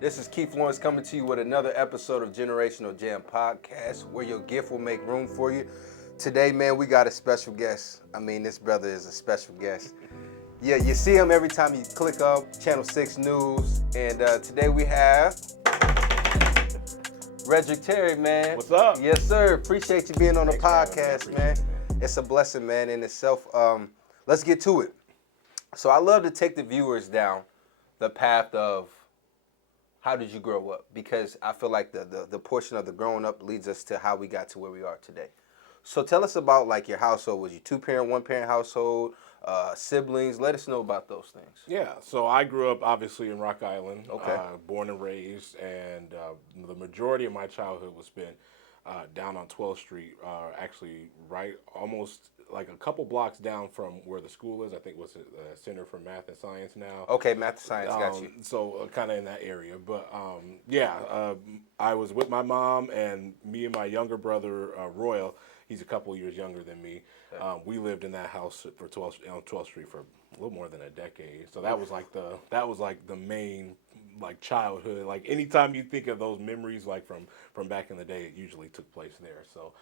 This is Keith Lawrence coming to you with another episode of Generational Jam Podcast, where your gift will make room for you. Today, man, we got a special guest. I mean, this brother is a special guest. Yeah, you see him every time you click up Channel 6 News. And today we have Redrick Terry, man. What's up? Yes, sir. Appreciate you being on the podcast, man. It. It's a blessing, man, in itself. Let's get to it. So I love to take the viewers down the path of how did you grow up? Because I feel like the portion of the growing up leads us to how we got to where we are today. So tell us about like your household. Was you two-parent, one-parent household, siblings? Let us know about those things. Yeah, so I grew up obviously in Rock Island, Okay. Born and raised, and the majority of my childhood was spent down on 12th Street, actually right almost like a couple blocks down from where the school is. I think was the Center for Math and Science now. Okay, math and science, got you. So kind of in that area. But I was with my mom and me and my younger brother, Royal. He's a couple years younger than me. We lived in that house on 12th Street for a little more than a decade. So that was like the main like childhood. Like anytime you think of those memories like from back in the day, it usually took place there. So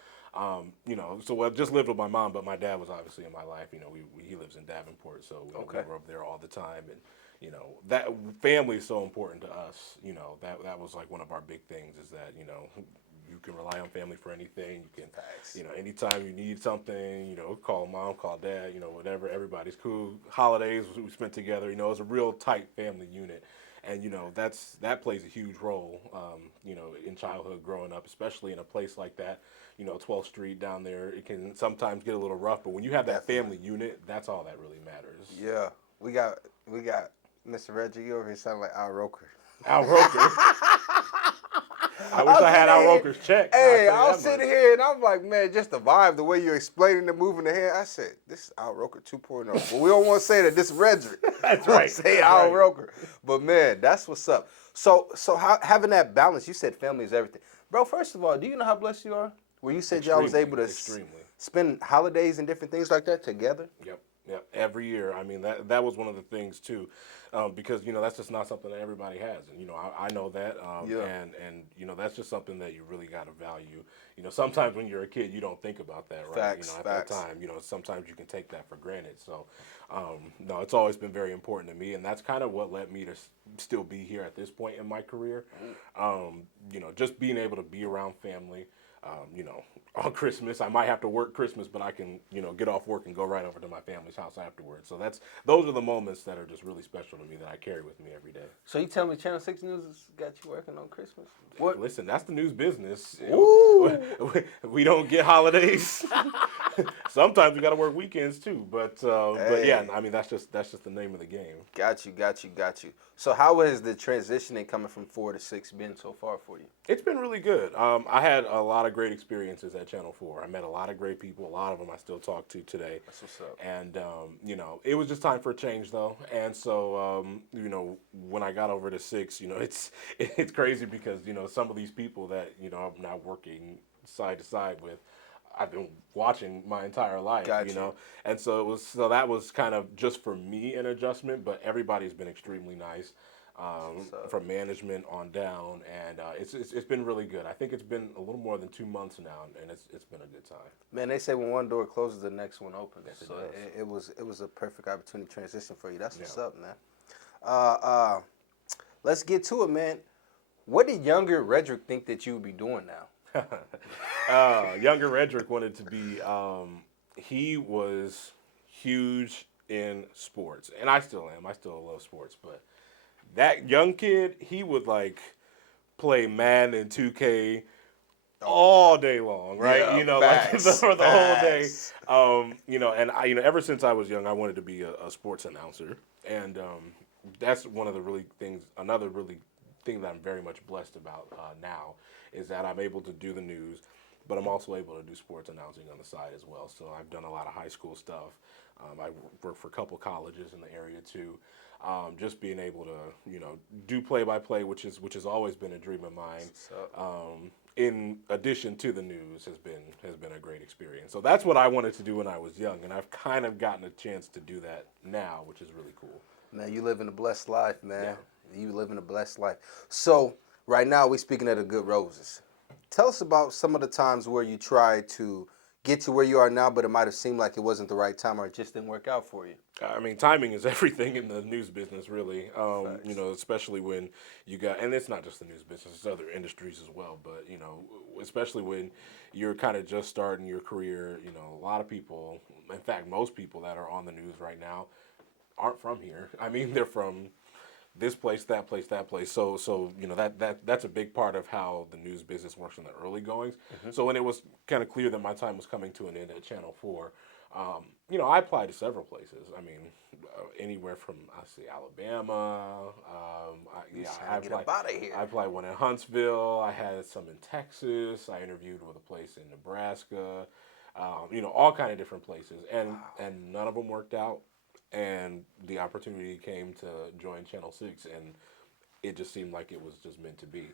so I just lived with my mom, but my dad was obviously in my life. He lives in Davenport, so we were up there all the time, and that family is so important to us. That was like one of our big things is that you can rely on family for anything. You can, anytime you need something, call mom, call dad, whatever. Everybody's cool. Holidays we spent together. It's a real tight family unit. And that plays a huge role, in childhood growing up, especially in a place like that. 12th Street down there, it can sometimes get a little rough, but when you have that family unit, that's all that really matters. Yeah, we got Mr. Reggie. You over here sounding like Al Roker. Al Roker. I wish I had Al Roker's check. Hey, I was sitting here and I'm like, man, just the vibe, the way you're explaining the moving the hair. I said, this is Al Roker 2.0. But we don't want to say that this is Redrick. That's right. Say Al Roker. But man, that's what's up. So having that balance, you said family is everything. Bro, first of all, do you know how blessed you are? Where you said y'all was able to spend holidays and different things like that together? Yep. Every year. I mean, that was one of the things too, because that's just not something that everybody has, and I know that, and that's just something that you really got to value. Sometimes when you're a kid, you don't think about that, right? Facts, at that time, sometimes you can take that for granted. So, no, it's always been very important to me, and that's kind of what led me to still be here at this point in my career. Just being able to be around family. On Christmas, I might have to work Christmas, but I can, get off work and go right over to my family's house afterwards. So those are the moments that are just really special to me that I carry with me every day. So you tell me Channel 6 News has got you working on Christmas? What? Listen, that's the news business. Ooh. We don't get holidays. Sometimes we got to work weekends too. But yeah, I mean that's just the name of the game. Got you. So how has the transitioning coming from 4 to 6 been so far for you? It's been really good. I had a lot of great experiences at Channel 4. I met a lot of great people. A lot of them I still talk to today. That's what's up. And, it was just time for a change, though. And so, when I got over to 6, it's crazy because, some of these people that, I'm now working side to side with, I've been watching my entire life, Gotcha. And so that was kind of just for me an adjustment, but everybody's been extremely nice. From management on down, and it's been really good. I think it's been a little more than 2 months now, and it's been a good time. Man, they say when one door closes, the next one opens. Yes, So it it was a perfect opportunity to transition for you. That's what's up, man. Let's get to it, man. What did younger Redrick think that you would be doing now? Younger Redrick wanted to be. He was huge in sports, and I still am. I still love sports, but. That young kid, he would like play Madden and 2K all day long, right? Yeah, for the whole day. And I, ever since I was young, I wanted to be a sports announcer, and that's another really thing that I'm very much blessed about now is that I'm able to do the news, but I'm also able to do sports announcing on the side as well. So I've done a lot of high school stuff. I work for a couple colleges in the area too. Just being able to, do play-by-play, which has always been a dream of mine. In addition to the news, has been a great experience. So that's what I wanted to do when I was young, and I've kind of gotten a chance to do that now, which is really cool. Man, you living a blessed life, man. You living a blessed life. So right now we speaking of the good roses. Tell us about some of the times where you tried to get to where you are now, but it might have seemed like it wasn't the right time or it just didn't work out for you. I mean, timing is everything in the news business, really. Facts. Especially when you got, and it's not just the news business; it's other industries as well. But especially when you're kind of just starting your career, a lot of people, in fact, most people that are on the news right now, aren't from here. I mean, they're from this place, that place, that place. So that's a big part of how the news business works in the early goings. So when it was kind of clear that my time was coming to an end at Channel 4, I applied to several places. I mean, anywhere from Alabama. Trying to get up out of here. I applied one in Huntsville. I had some in Texas. I interviewed with a place in Nebraska. All kind of different places, and none of them worked out. And the opportunity came to join Channel 6, and it just seemed like it was just meant to be.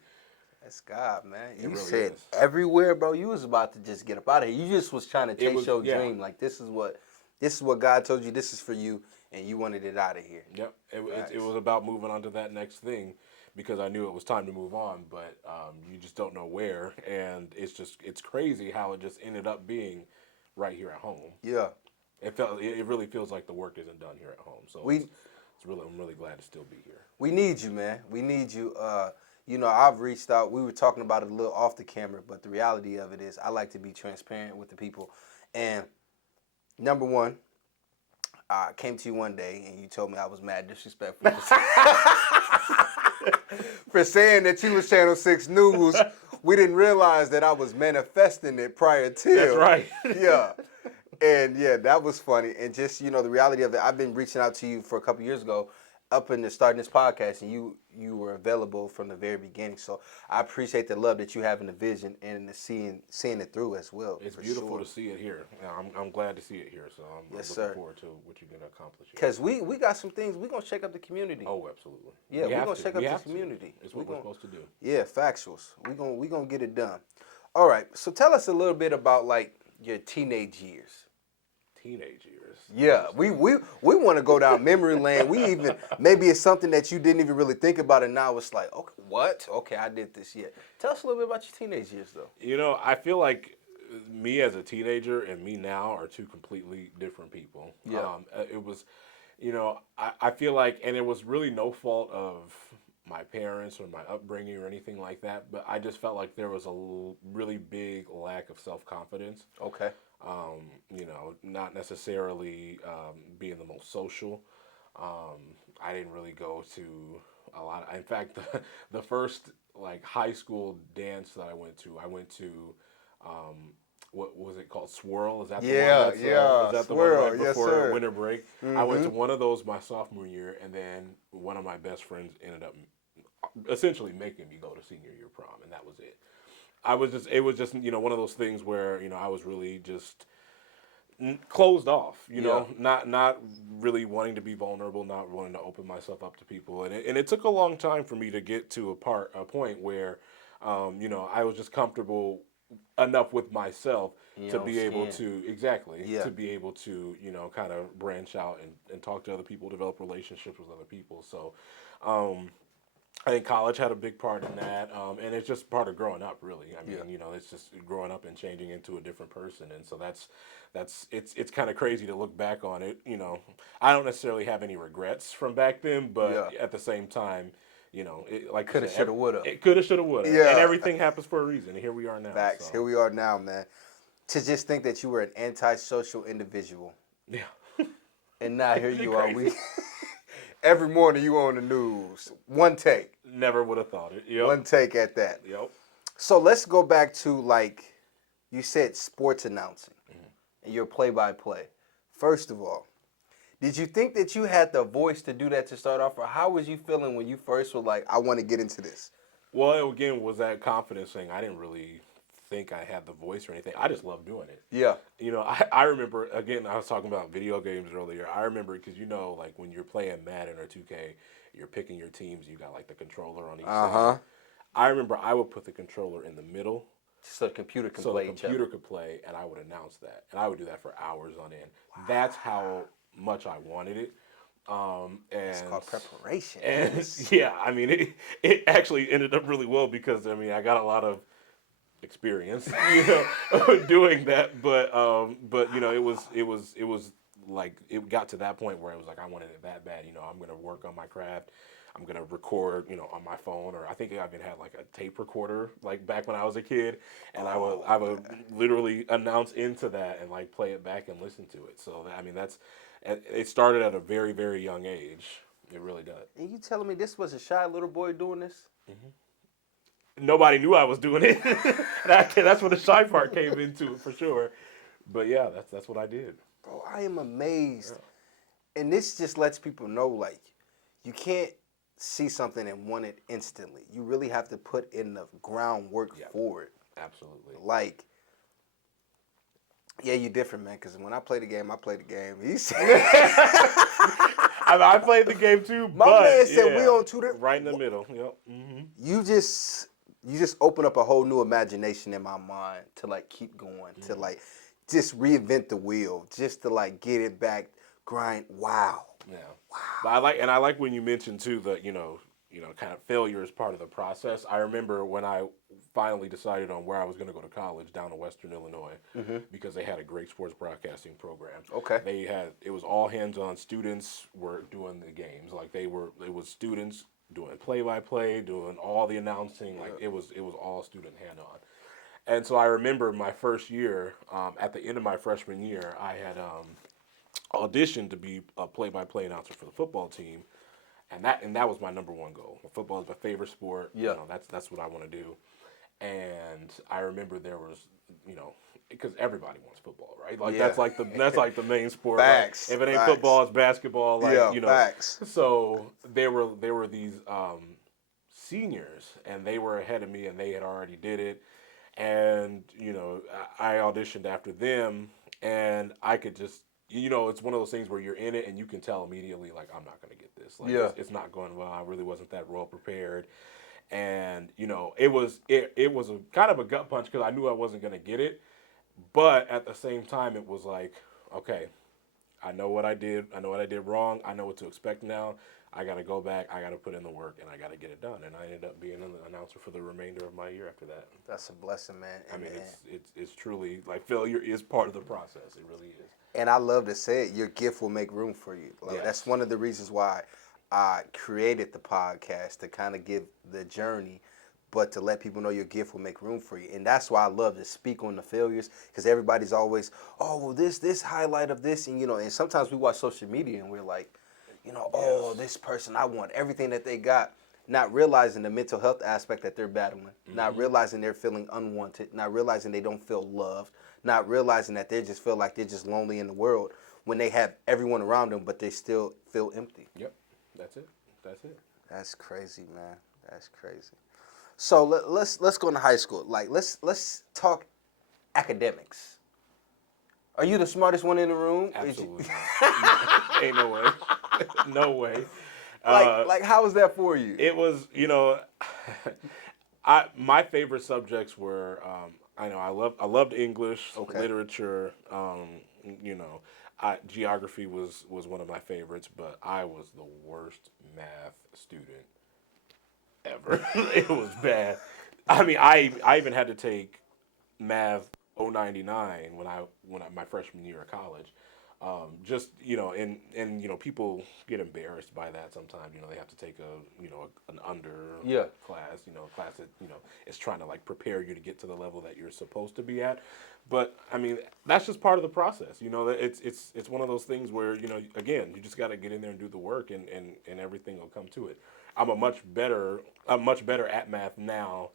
That's God, man. You really said is. everywhere, bro. You was about to just get up out of here. You just was trying to chase your dream. Like this is what God told you. This is for you, and you wanted it out of here. Yep. It was about moving on to that next thing, because I knew it was time to move on, but you just don't know where, and it's crazy how it just ended up being right here at home. Yeah. It really feels like the work isn't done here at home. So I'm really glad to still be here. We need you, man. We need you. I've reached out. We were talking about it a little off the camera, but the reality of it is I like to be transparent with the people. And number one, I came to you one day and you told me I was mad disrespectful for saying that you was Channel 6 News. We didn't realize that I was manifesting it prior to. That's right. Yeah. And yeah, that was funny. And just, the reality of it, I've been reaching out to you for a couple years ago up in the starting this podcast, and you were available from the very beginning. So I appreciate the love that you have in the vision and the seeing it through as well. It's beautiful to see it here. I'm glad to see it here. So I'm looking forward to what you're going to accomplish here. Because we got some things. We're going to shake up the community. Oh, absolutely. Yeah, we're going to shake up the community. It's what we're supposed to do. Yeah, factuals. We're going to get it done. All right. So tell us a little bit about, like, your teenage years. Teenage years. Yeah, we want to go down memory lane. We even, maybe it's something that you didn't even really think about, and now it's like, okay, what? Okay, I did this yet. Tell us a little bit about your teenage years, though. I feel like me as a teenager and me now are two completely different people. Yeah. It was, I feel like, and it was really no fault of my parents or my upbringing or anything like that, but I just felt like there was a really big lack of self-confidence. Okay. Not necessarily being the most social. I didn't really go to a lot. In fact, the first high school dance that I went to, what was it called? Swirl? Is that the one? Is that the one right before winter break? Mm-hmm. I went to one of those my sophomore year, and then one of my best friends ended up essentially making me go to senior year prom, and that was it. It was just one of those things where I was really just closed off, not really wanting to be vulnerable, not wanting to open myself up to people, and it took a long time for me to get to a point where, I was just comfortable enough with myself to be able to to be able to kind of branch out and talk to other people, develop relationships with other people. So. I think college had a big part in that, and it's just part of growing up, really. I mean, it's just growing up and changing into a different person, and so it's kind of crazy to look back on it. I don't necessarily have any regrets from back then, but at the same time, like coulda, shoulda, woulda. It coulda, shoulda, woulda. Yeah. And everything happens for a reason. And here we are now. Facts. So. Here we are now, man. To just think that you were an antisocial individual. Yeah. And now here you are. Every morning you on the news. One take. Never would have thought it. Yep. One take at that. Yep. So let's go back to, you said sports announcing. Mm-hmm. And your play-by-play. First of all, did you think that you had the voice to do that to start off? Or how was you feeling when you first were like, I want to get into this? Well, again, was that confidence thing. I didn't really think I had the voice or anything. I just loved doing it. Yeah. I remember, again, I was talking about video games earlier. I remember because, when you're playing Madden or 2K, you're picking your teams. You got, the controller on each side. I remember I would put the controller in the middle. So the computer can play each other. So the computer could play, and I would announce that. And I would do that for hours on end. Wow. That's how much I wanted it. And It's called preparation. And Yes. yeah, I mean, it actually ended up really well because I mean, I got a lot of experience, doing that. But it was like it got to that point where it was like I wanted it that bad. I'm gonna work on my craft. I'm gonna record, on my phone, or I think I even had like a tape recorder, like back when I was a kid, and I would literally announce into that and like play it back and listen to it. So I mean, it started at a very very young age. It really does. And you telling me this was a shy little boy doing this? Nobody knew I was doing it. That's where the shy part came into it for sure. But yeah, that's what I did. Bro, I am amazed. And this just lets people know, like, you can't see something and want it instantly. You really have to put in the groundwork Yeah. for it. Absolutely. Like, yeah, you different, man. Because when I play the game, I play the game. He said, I played the game too, my but man said yeah, we on two different. right in the middle. Yep. You just open up a whole new imagination in my mind to like keep going, to like just reinvent the wheel, just to like get it back, grind. Wow. Yeah. But I like when you mentioned too that kind of failure is part of the process. I remember when I finally decided on where I was going to go to college down in Western Illinois because they had a great sports broadcasting program. Okay. It was all hands on. Students were doing the games, like it was students doing play by play, doing all the announcing, like it was all student hand on. And so I remember my first year, at the end of my freshman year, I had auditioned to be a play-by-play announcer for the football team, and that was my number one goal. Football is my favorite sport. Yeah. That's what I want to do. And I remember there was, because everybody wants football, right? Like Yeah. that's like the main sport. Facts. Like, if it ain't Facts. football, it's basketball. Like Yeah, facts. So there were these seniors, and they were ahead of me, and they had already did it. And I auditioned after them, and I could just it's one of those things where you're in it and you can tell immediately, like, I'm not going to get this. Like, Yeah. it's not going well. I really wasn't that well prepared. And, it was a kind of a gut punch because I knew I wasn't going to get it. But at the same time, it was like, okay, I know what I did. I know what I did wrong. I know what to expect now. I got to go back. I got to put in the work, and I got to get it done. And I ended up being an announcer for the remainder of my year after that. That's a blessing, man. I mean, it's truly, like, failure is part of the process. It really is. And I love to say it, your gift will make room for you. Like, Yes. That's one of the reasons why I created the podcast, to kind of give the journey, but to let people know your gift will make room for you. And that's why I love to speak on the failures, because everybody's always, oh, well, this highlight of this. And, and sometimes we watch social media and we're like, oh, this person, I want everything that they got. Not realizing the mental health aspect that they're battling, not realizing they're feeling unwanted, not realizing they don't feel loved, not realizing that they just feel like they're just lonely in the world when they have everyone around them, but they still feel empty. Yep, that's it. That's crazy, man. That's crazy. So let's go into high school. Like let's talk academics. Are you the smartest one in the room? Absolutely not. Ain't no way. No way. Like how was that for you? It was, my favorite subjects were, I loved English, literature, geography was one of my favorites, but I was the worst math student ever. It was bad. I mean, I even had to take math 099 when my freshman year of college. And people get embarrassed by that sometimes. They have to take an under class, class that is trying to like prepare you to get to the level that you're supposed to be at. But I mean, that's just part of the process. It's one of those things where again, you just got to get in there and do the work, and everything will come to it. I'm much better at math now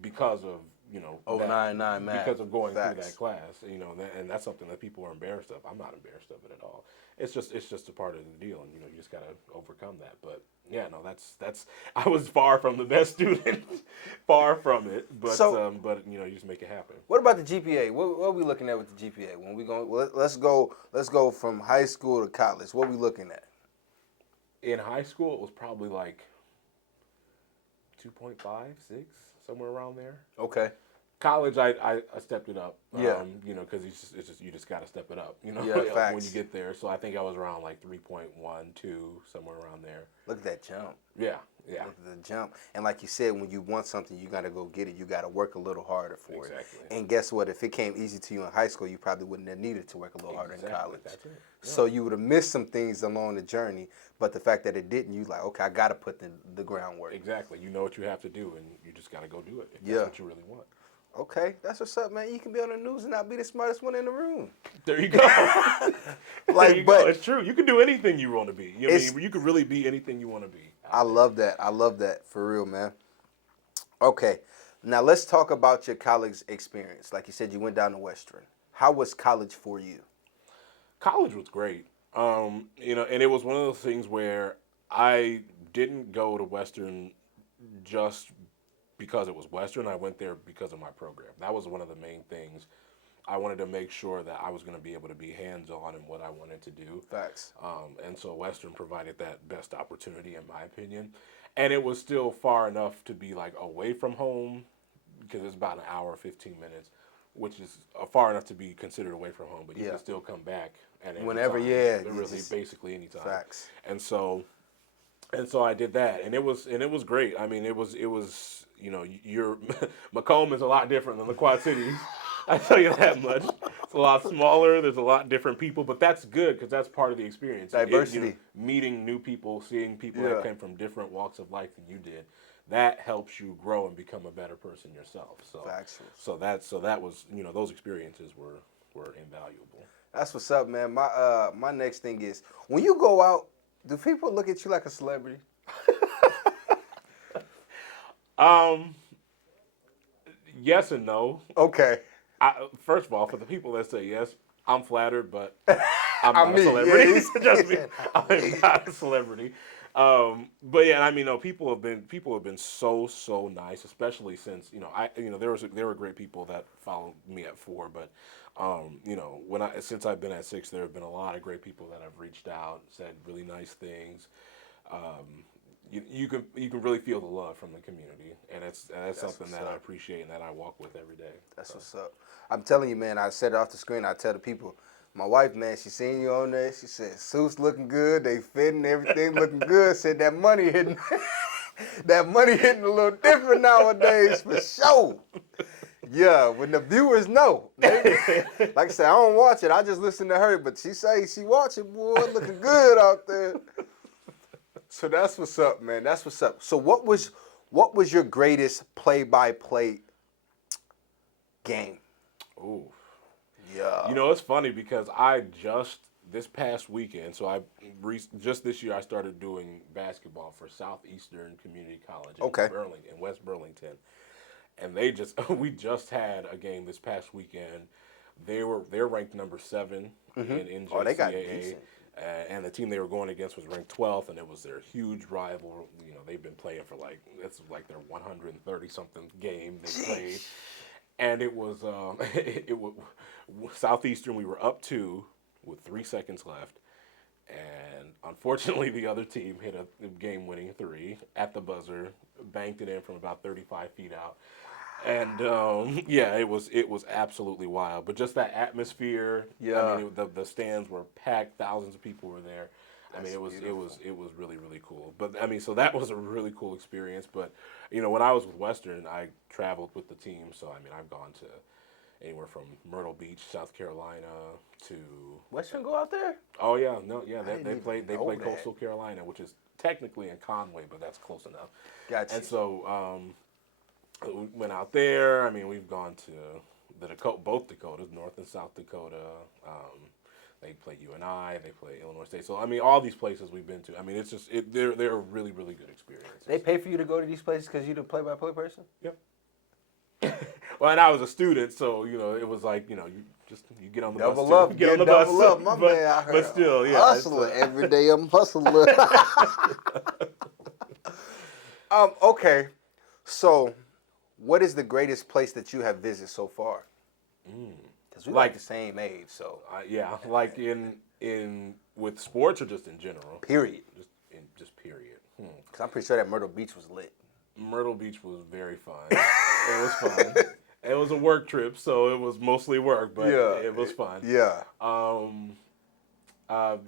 because of 099 math. Because of going Facts. through that class, and that's something that people are embarrassed of. I'm not embarrassed of it at all. It's just a part of the deal, and you just gotta overcome that. But yeah, no, that's I was far from the best student, far from it. But you just make it happen. What about the GPA? What are we looking at with the GPA when we go? Let's go from high school to college. What are we looking at? In high school, it was probably like 2.5, 6, somewhere around there. Okay. College, I stepped it up. Yeah. You know, because you just got to step it up. You know, Yeah, when you facts. get there. So I think I was around like 3.12, somewhere around there. Look at that jump. Yeah, yeah, Look at the jump. And like you said, when you want something, you got to go get it. You got to work a little harder for exactly. it. And guess what? If it came easy to you in high school, you probably wouldn't have needed to work a little harder in college. That's it. Yeah. So you would have missed some things along the journey. But the fact that it didn't, you like, okay, I got to put the groundwork. Exactly. You know what you have to do, and you just got to go do it if Yeah. that's what you really want. Okay, that's what's up, man. You can be on the news and not be the smartest one in the room. There you go. Like, there you but go. It's true. You can do anything you want to be. You know, you can really be anything you want to be. I love that. I love that for real, man. Okay, now let's talk about your college experience. Like you said, you went down to Western. How was college for you? College was great. You know, and it was one of those things where I didn't go to Western just because it was Western. I went there because of my program. That was one of the main things. I wanted to make sure that I was going to be able to be hands-on in what I wanted to do. Facts. And so Western provided that best opportunity, in my opinion. And it was still far enough to be like away from home, because it's about an hour, 15 minutes, which is far enough to be considered away from home. But you can still come back at any Whenever, time, yeah, really, basically any time. Facts. And so I did that, and it was great. I mean, it was you know, your Macomb is a lot different than the Quad Cities. I tell you that much. It's a lot smaller. There's a lot different people, but that's good because that's part of the experience. Diversity. You know, meeting new people, seeing people Yeah. that came from different walks of life than you did, that helps you grow and become a better person yourself. So, Facts. so that was, you know, those experiences were invaluable. That's what's up, man. My next thing is, when you go out, do people look at you like a celebrity? Yes and no. Okay. First of all, for the people that say yes, I'm flattered, but I'm not me, a celebrity. yeah, Trust me, I'm not a celebrity. But yeah, I mean, no, people have been so nice, especially since there were great people that followed me at 4, but you know, since I've been at 6, there have been a lot of great people that have reached out, said really nice things. You can really feel the love from the community, and that's something that I appreciate and that I walk with every day. That's what's up. I'm telling you, man, I said it off the screen. I tell the people, my wife, man, she seen you on there. She said, suits looking good. They fitting, everything looking good. Said that money hitting, that money hitting a little different nowadays for sure. Yeah, when the viewers know. Like I said, I don't watch it. I just listen to her. But she say she watch it, boy, looking good out there. So that's what's up, man. That's what's up. So what was your greatest play-by-play game? Ooh. Yeah. You know, it's funny because I just this past weekend, so just this year I started doing basketball for Southeastern Community College in West Burlington. And we just had a game this past weekend. They're ranked number 7 in NJCAA. Oh, they got decent. And the team they were going against was ranked 12th, and it was their huge rival. You know, they've been playing for it's like their 130 something game they played, and it was Southeastern. We were up 2 with 3 seconds left, and unfortunately the other team hit a game-winning 3 at the buzzer, banked it in from about 35 feet out. And yeah, it was absolutely wild. But just that atmosphere. Yeah. I mean, the stands were packed. Thousands of people were there. I mean, it was really, really cool. But I mean, so that was a really cool experience. But you know, when I was with Western, I traveled with the team. So I mean, I've gone to anywhere from Myrtle Beach, South Carolina, to Western go out there? Oh yeah, no, yeah, I they play that. Coastal Carolina, which is technically in Conway, but that's close enough. Gotcha. And so we went out there. I mean, we've gone to both Dakotas, North and South Dakota. They play UNI, they play Illinois State. So I mean, all these places we've been to. I mean, it's just they're really, really good experiences. They pay for you to go to these places because you're the play-by-play person? Yep. Well, and I was a student, so you know, it was like, you know, you get on the bus. Double up, get on the bus. double up, my man. I heard but still, yeah, hustler every day. I'm hustler. Okay, so what is the greatest place that you have visited so far? Because we like the same age, so yeah, like in with sports or just in general. period. Just period. Because I'm pretty sure that Myrtle Beach was lit. Myrtle Beach was very fun. It was fun. It was a work trip, so it was mostly work, but Yeah. it was fun. Yeah.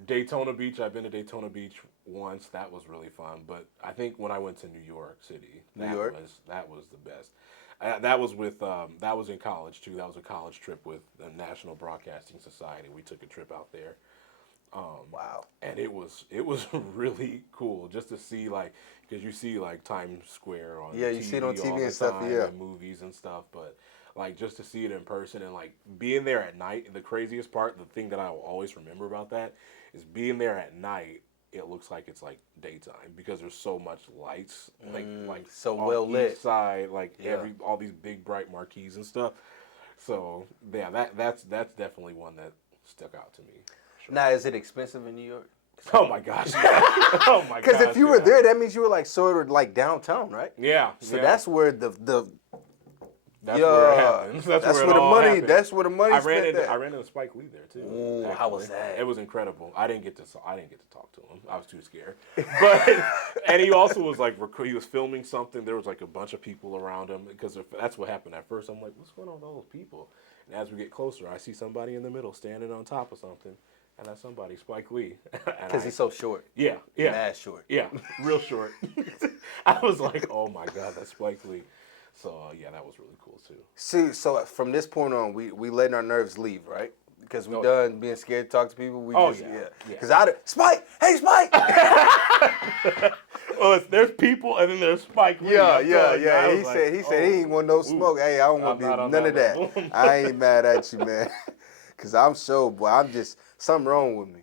Daytona Beach. I've been to Daytona Beach once. That was really fun. But I think when I went to New York City, that was the best. That was that was in college too. That was a college trip with the National Broadcasting Society. We took a trip out there. Wow. And it was really cool just to see, like, because you see like Times Square on Yeah, you TV see it on TV all the and stuff, time, yeah. and movies and stuff, but like just to see it in person and like being there at night. The craziest part, the thing that I will always remember about that is being there at night. It looks like it's like daytime because there's so much lights, like so on well lit. each side, like Yeah. all these big bright marquees and stuff. So yeah, that's definitely one that stuck out to me. Sure. Now, is it expensive in New York? Oh my gosh! Yeah. Oh my gosh! Because if you were there, that means you were like sort of like downtown, right? Yeah. So that's where the that's where it happens. That's where the money. happens. That's where the money. I ran into Spike Lee there too. Ooh, actually. how was that? It was incredible. I didn't get to talk to him. I was too scared. But and he also was like he was filming something. There was like a bunch of people around him because that's what happened at first. I'm like, what's going on with all those people? And as we get closer, I see somebody in the middle standing on top of something. And that's somebody, Spike Lee. Because he's so short. Yeah. Mad short. Yeah, real short. I was like, oh my God, that's Spike Lee. So, yeah, that was really cool too. See, so from this point on, we letting our nerves leave, right? Because we done being scared to talk to people. Yeah. Because Spike! Hey, Spike! Well, there's people and then there's Spike Lee. Yeah. He He said he ain't want no smoke. Hey, I don't want to be none of that. I ain't mad at you, man. Because I'm so, boy, something wrong with me.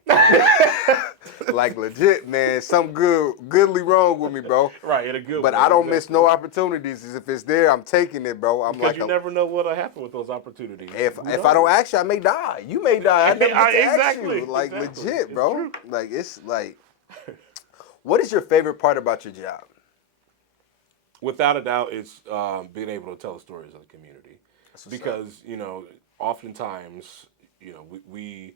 Like legit, man, something goodly wrong with me, bro. Right, in a good way. But I don't miss no opportunities. If it's there, I'm taking it, bro. I'm because you never know what'll happen with those opportunities. If I don't ask you, I may die. You may die. I never get to ask you. Like exactly. legit, bro. Like it's like, what is your favorite part about your job? Without a doubt, it's being able to tell the stories of the community. Because oftentimes, we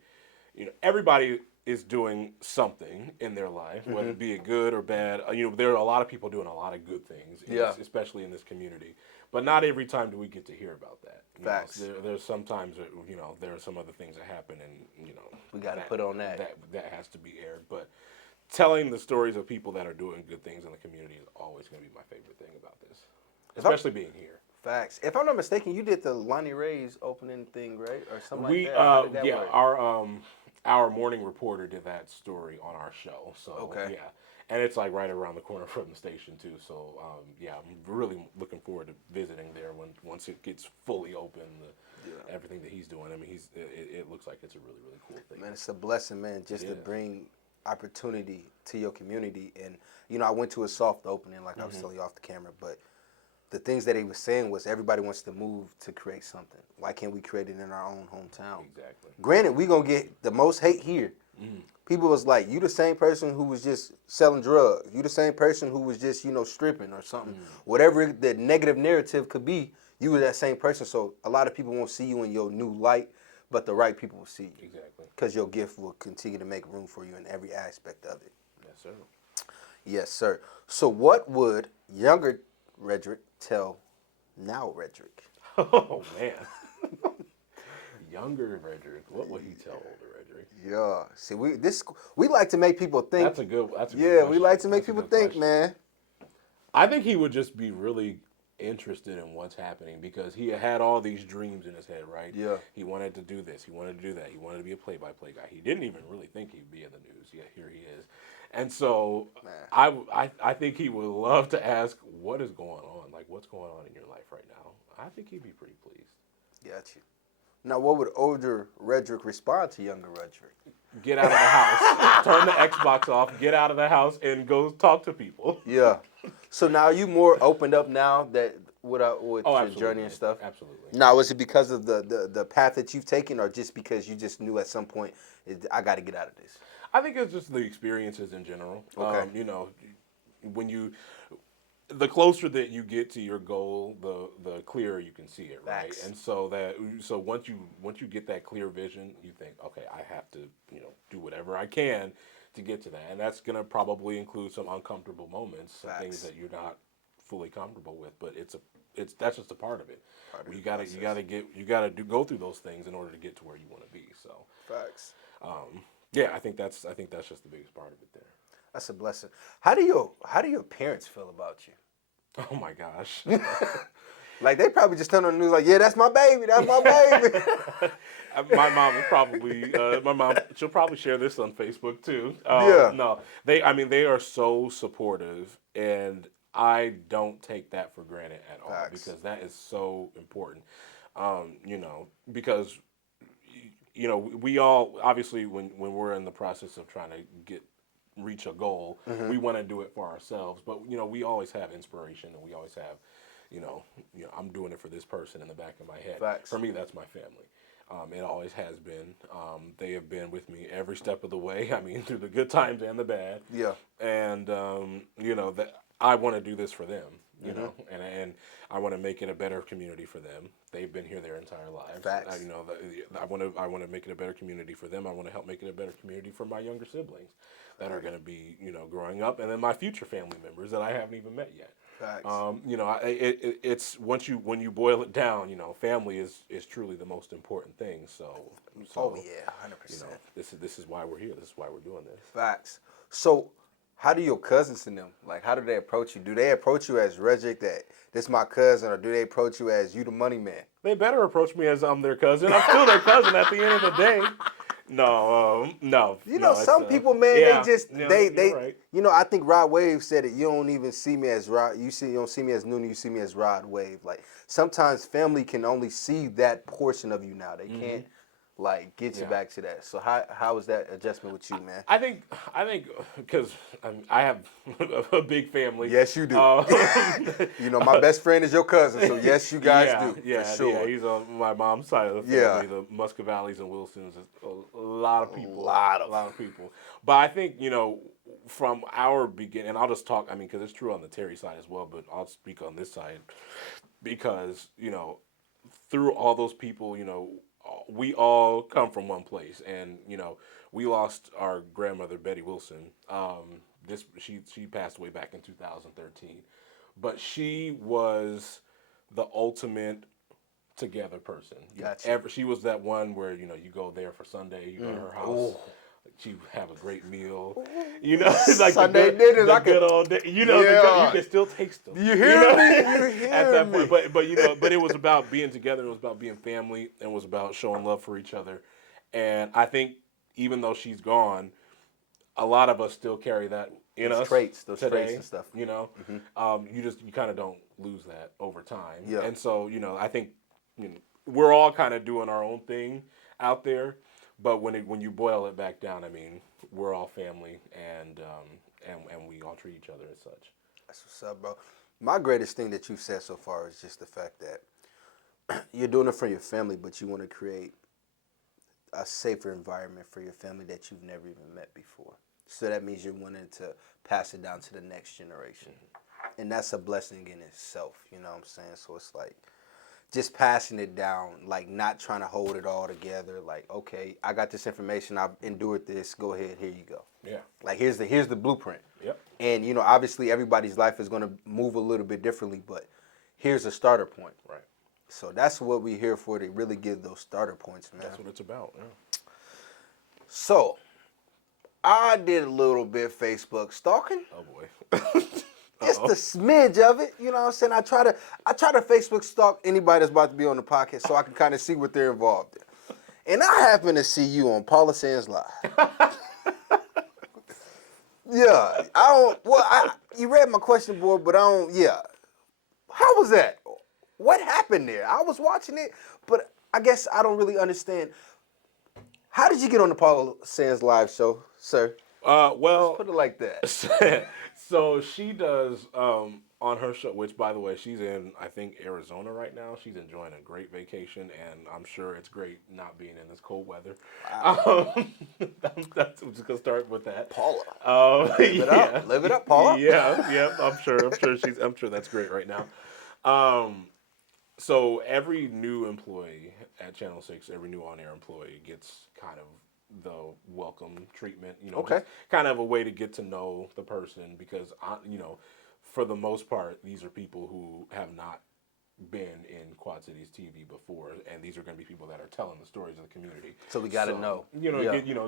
everybody is doing something in their life, whether it be good or bad. There are a lot of people doing a lot of good things, especially in this community. But not every time do we get to hear about that. Facts. There's sometimes, there are some other things that happen, and we got to put on that. That has to be aired. But telling the stories of people that are doing good things in the community is always going to be my favorite thing about this, especially being here. Facts. If I'm not mistaken, you did the Lonnie Ray's opening thing, right, or something like that. How did that work? Our morning reporter did that story on our show. So yeah, and it's like right around the corner from the station too. So yeah, I'm really looking forward to visiting there once it gets fully open. Everything that he's doing. I mean, it looks like it's a really cool thing. Man, it's a blessing, man, just to bring opportunity to your community. And I went to a soft opening, like I was telling you off the camera, but the things that he was saying was everybody wants to move to create something. Why can't we create it in our own hometown? Exactly. Granted, we gonna get the most hate here. People was like, you the same person who was just selling drugs. You the same person who was just, stripping or something. Whatever the negative narrative could be, you were that same person. So a lot of people won't see you in your new light, but the right people will see you. Exactly. Because your gift will continue to make room for you in every aspect of it. Yes, sir. Yes, sir. So what would younger Redrick tell now Redrick? Oh, man. Younger Redrick. What would he tell older Redrick? Yeah. See, we like to make people think. That's a good Yeah, we like to make people think, man. I think he would just be really interested in what's happening because he had all these dreams in his head, right? Yeah. He wanted to do this. He wanted to do that. He wanted to be a play-by-play guy. He didn't even really think he'd be in the news. Yet here he is. And so I think he would love to ask, what is going on? Like, what's going on in your life right now? I think he'd be pretty pleased. Got you. Now, what would older Redrick respond to younger Redrick? Get out of the house. Turn the Xbox off. Get out of the house and go talk to people. Yeah. So now you more opened up now that with your journey and stuff? Absolutely. Now, is it because of the path that you've taken or just because you just knew at some point, I got to get out of this? I think it's just the experiences in general. Okay. The closer that you get to your goal, the clearer you can see it, right? Facts. And so once you get that clear vision, you think, okay, I have to do whatever I can to get to that, and that's gonna probably include some uncomfortable moments, some things that you're not fully comfortable with, but that's just a part of it. you gotta go through those things in order to get to where you want to be. So, Facts. yeah, I think that's just the biggest part of it there. That's a blessing. How do your parents feel about you? Oh my gosh. Like they probably just turn on the news like, yeah, that's my baby, that's my baby. My mom is probably she'll probably share this on Facebook too. Yeah. No, they are so supportive, and I don't take that for granted at all Facts. because that is so important. Because we all obviously when we're in the process of trying to reach a goal, we want to do it for ourselves, but we always have inspiration, and we always have I'm doing it for this person in the back of my head. Facts. For me, that's my family. It always has been. They have been with me every step of the way. I mean, through the good times and the bad. Yeah. And that I want to do this for them. And I want to make it a better community for them. They've been here their entire lives. Facts. I want to make it a better community for them. I want to help make it a better community for my younger siblings that are going to be growing up, and then my future family members that I haven't even met yet. Facts. It's when you boil it down, family is truly the most important thing. So oh yeah, 100%. This is why we're here. This is why we're doing this. Facts. So, how do your cousins and them, like, how do they approach you? Do they approach you as Redrick, that this my cousin, or do they approach you as you the money man? They better approach me as I'm their cousin. I'm still their cousin at the end of the day. No. Some people, man, yeah, they right. I think Rod Wave said it. You don't even see me as Rod. You don't see me as Noonie. You see me as Rod Wave. Like sometimes family can only see that portion of you now. They can't like get you back to that. So how was that adjustment with you, man? I think because I have a big family. Yes, you do. My best friend is your cousin, so yes, you guys do. Yeah, for sure. Yeah, he's on my mom's side of the family. The Muscavallis and Wilsons, a lot of people. A lot of people. But I think, from our beginning, and I'll just talk, because it's true on the Terry side as well, but I'll speak on this side because, through all those people, we all come from one place, and we lost our grandmother Betty Wilson. She passed away back in 2013, but she was the ultimate together person. Gotcha. She was that one where you go there for Sunday, you go to her house. She have a great meal, it's like Sunday dinners. The good old day. You can still taste them. You hear me? You hear at that me? point, but it was about being together. It was about being family, and it was about showing love for each other. And I think even though she's gone, a lot of us still carry that in us. Those today, traits and stuff. You kind of don't lose that over time. Yeah. And so I think we're all kind of doing our own thing out there. But when you boil it back down, we're all family, and we all treat each other as such. That's what's up, bro. My greatest thing that you've said so far is just the fact that you're doing it for your family, but you want to create a safer environment for your family that you've never even met before. So that means you're wanting to pass it down to the next generation. And that's a blessing in itself, you know what I'm saying? So it's like just passing it down, like not trying to hold it all together. Like, okay, I got this information, I've endured this, go ahead, here you go. Yeah. Like here's the blueprint. Yep. And obviously everybody's life is going to move a little bit differently, but here's a starter point. Right. So that's what we're here for, to really give those starter points, man. That's what it's about. Yeah. So I did a little bit Facebook stalking. Oh boy. It's the smidge of it, you know what I'm saying? I try to Facebook stalk anybody that's about to be on the podcast so I can kind of see what they're involved in. And I happen to see you on Paula Sands Live. Yeah, you read my question board, but how was that? What happened there? I was watching it, but I guess I don't really understand. How did you get on the Paula Sands Live show, sir? Well, let's put it like that. So she does on her show, which by the way, she's in, I think, Arizona right now. She's enjoying a great vacation, and I'm sure it's great not being in this cold weather. Wow. I'm just gonna start with that. Paula, live it up, Paula. Yeah, I'm sure that's great right now. So every new employee at Channel 6, every new on-air employee gets kind of the welcome treatment, okay. Just kind of a way to get to know the person, because for the most part, these are people who have not been in Quad Cities TV before, and these are going to be people that are telling the stories of the community. So we got to know.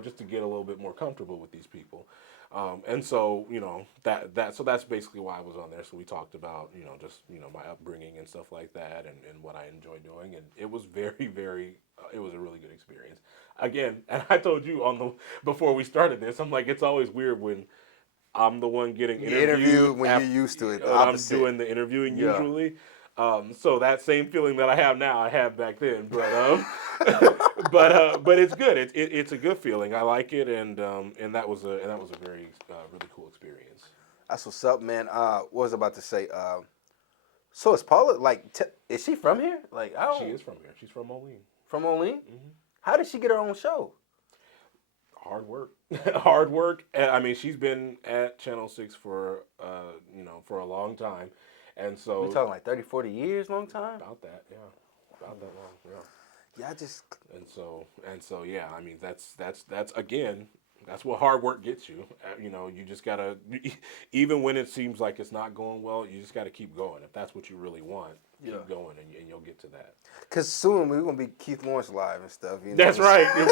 Just to get a little bit more comfortable with these people. And so, so that's basically why I was on there. So we talked about, my upbringing and stuff like that and what I enjoy doing. And it was very, very, it was a really good experience. Again, and I told you before we started this, I'm like, it's always weird when I'm the one getting interviewed when you're used to it. The when I'm opposite. doing the interviewing usually. So that same feeling that I have now, I had back then. But but it's good. It's a good feeling. I like it, and that was a very really cool experience. That's what's up, man. What was I about to say? So is Paula is she from here? Like, I don't. She is from here. She's from Moline. From Moline? Mm-hmm. How did she get her own show? Hard work. Hard work. And, I mean, she's been at Channel 6 for a long time. And so we're talking like 30, 40 years, long time? About that, yeah. About that long, yeah. Yeah, I just and so yeah, I mean that's again, that's what hard work gets you. You just gotta, even when it seems like it's not going well, you just gotta keep going. If that's what you really want, keep going, and you'll get to that. Cause soon we're gonna be Keith Lawrence live and stuff. That's right. I'm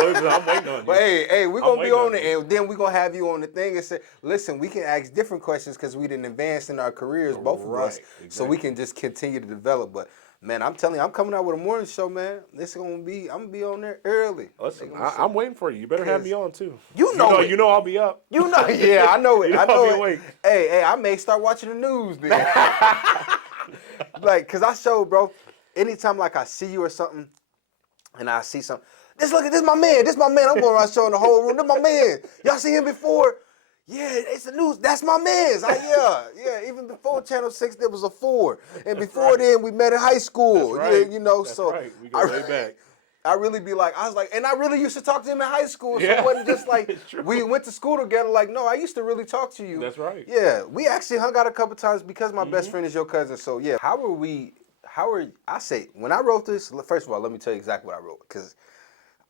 waiting on you. But hey, we're gonna be on it, and then we're gonna have you on the thing and say, listen, we can ask different questions because we didn't advance in our careers, both of us, exactly. So we can just continue to develop. But man, I'm telling you, I'm coming out with a morning show, man. I'm gonna be on there early. Listen, I'm waiting for you. You better have me on too. You know I'll be up. Yeah, I know it. I know it. Awake. Hey, I may start watching the news then. Like, cause I show, bro. Anytime like I see you or something, and I see something, this my man. I'm going around showing the whole room. This my man. Y'all see him before? Yeah, it's the news. That's my man's. Yeah. Even before Channel 6, there was a 4, and before then we met in high school. That's right. Yeah, That's so right. We go way back. I really be like, and I really used to talk to him in high school. So yeah. it wasn't just like we went to school together. Like, no, I used to really talk to you. That's right. Yeah, we actually hung out a couple times because my best friend is your cousin. So yeah, I say, when I wrote this, first of all, let me tell you exactly what I wrote, because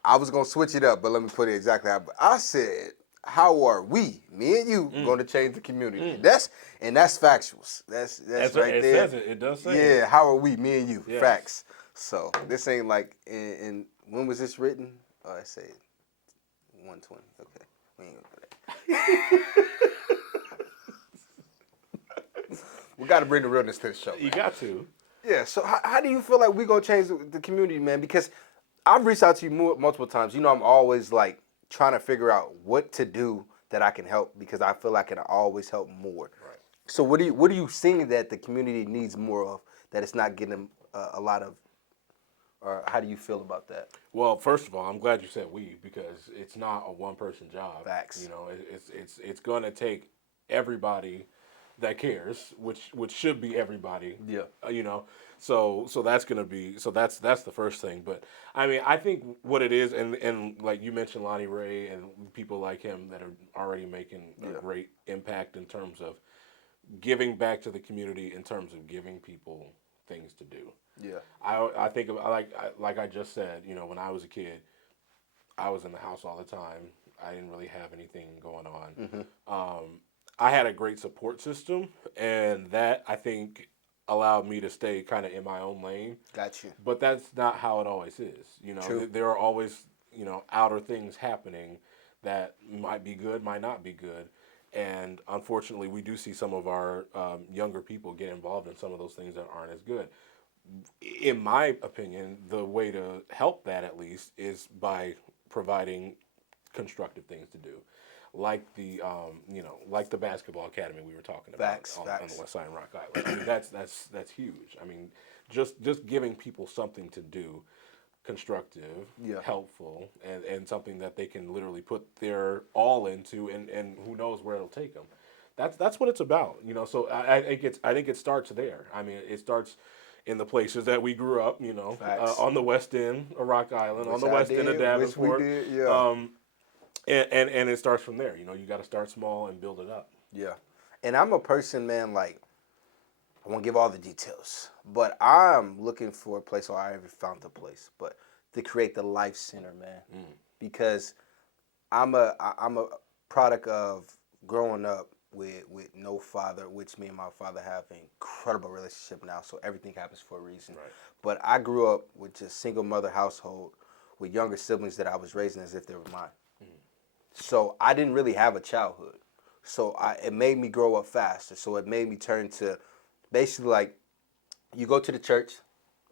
I was going to switch it up, but let me put it exactly how I said, how are we, me and you, going to change the community? That's factuals. That's right it there. Says it. It does say Yeah, it. how are we, me and you, yes. Facts. So this ain't like, and when was this written? Oh, I say 120. Okay, we ain't going to do that. We got to bring the realness to the show. You got to. Yeah, so how do you feel like we're going to change the community, man? Because I've reached out to you multiple times. I'm always like trying to figure out what to do that I can help, because I feel like I can always help more. Right. So what are you seeing that the community needs more of, that it's not getting a lot of, or how do you feel about that? Well, first of all, I'm glad you said we, because it's not a one-person job. Facts. It's going to take everybody that cares, which should be everybody. Yeah. So that's gonna be, that's the first thing. But I mean, I think what it is, and like you mentioned, Lonnie Ray and people like him that are already making a great impact in terms of giving back to the community, in terms of giving people things to do. Yeah. I think of, like I just said, when I was a kid, I was in the house all the time. I didn't really have anything going on. Mm-hmm. I had a great support system, and that, I think, allowed me to stay kind of in my own lane. Got you. But that's not how it always is. True. There are always, outer things happening that might be good, might not be good. And unfortunately, we do see some of our younger people get involved in some of those things that aren't as good. In my opinion, the way to help that, at least, is by providing constructive things to do. Like the basketball academy we were talking about on the West Side and Rock Island. I mean, that's huge. I mean, just giving people something to do, constructive, helpful, and something that they can literally put their all into, and who knows where it'll take them. That's what it's about. So I think it starts there. I mean, it starts in the places that we grew up. On the West End of Rock Island, on the West End of Davenport. Which we did, yeah. And it starts from there. You got to start small and build it up. Yeah. And I'm a person, man, like, I won't give all the details, but I'm looking for a place, or I haven't found the place, but to create the Life Center, man. Because I'm a product of growing up with no father, which me and my father have an incredible relationship now, so everything happens for a reason. Right. But I grew up with just single mother household with younger siblings that I was raising as if they were mine. So I didn't really have a childhood. So it made me grow up faster. So it made me turn to basically like you go to the church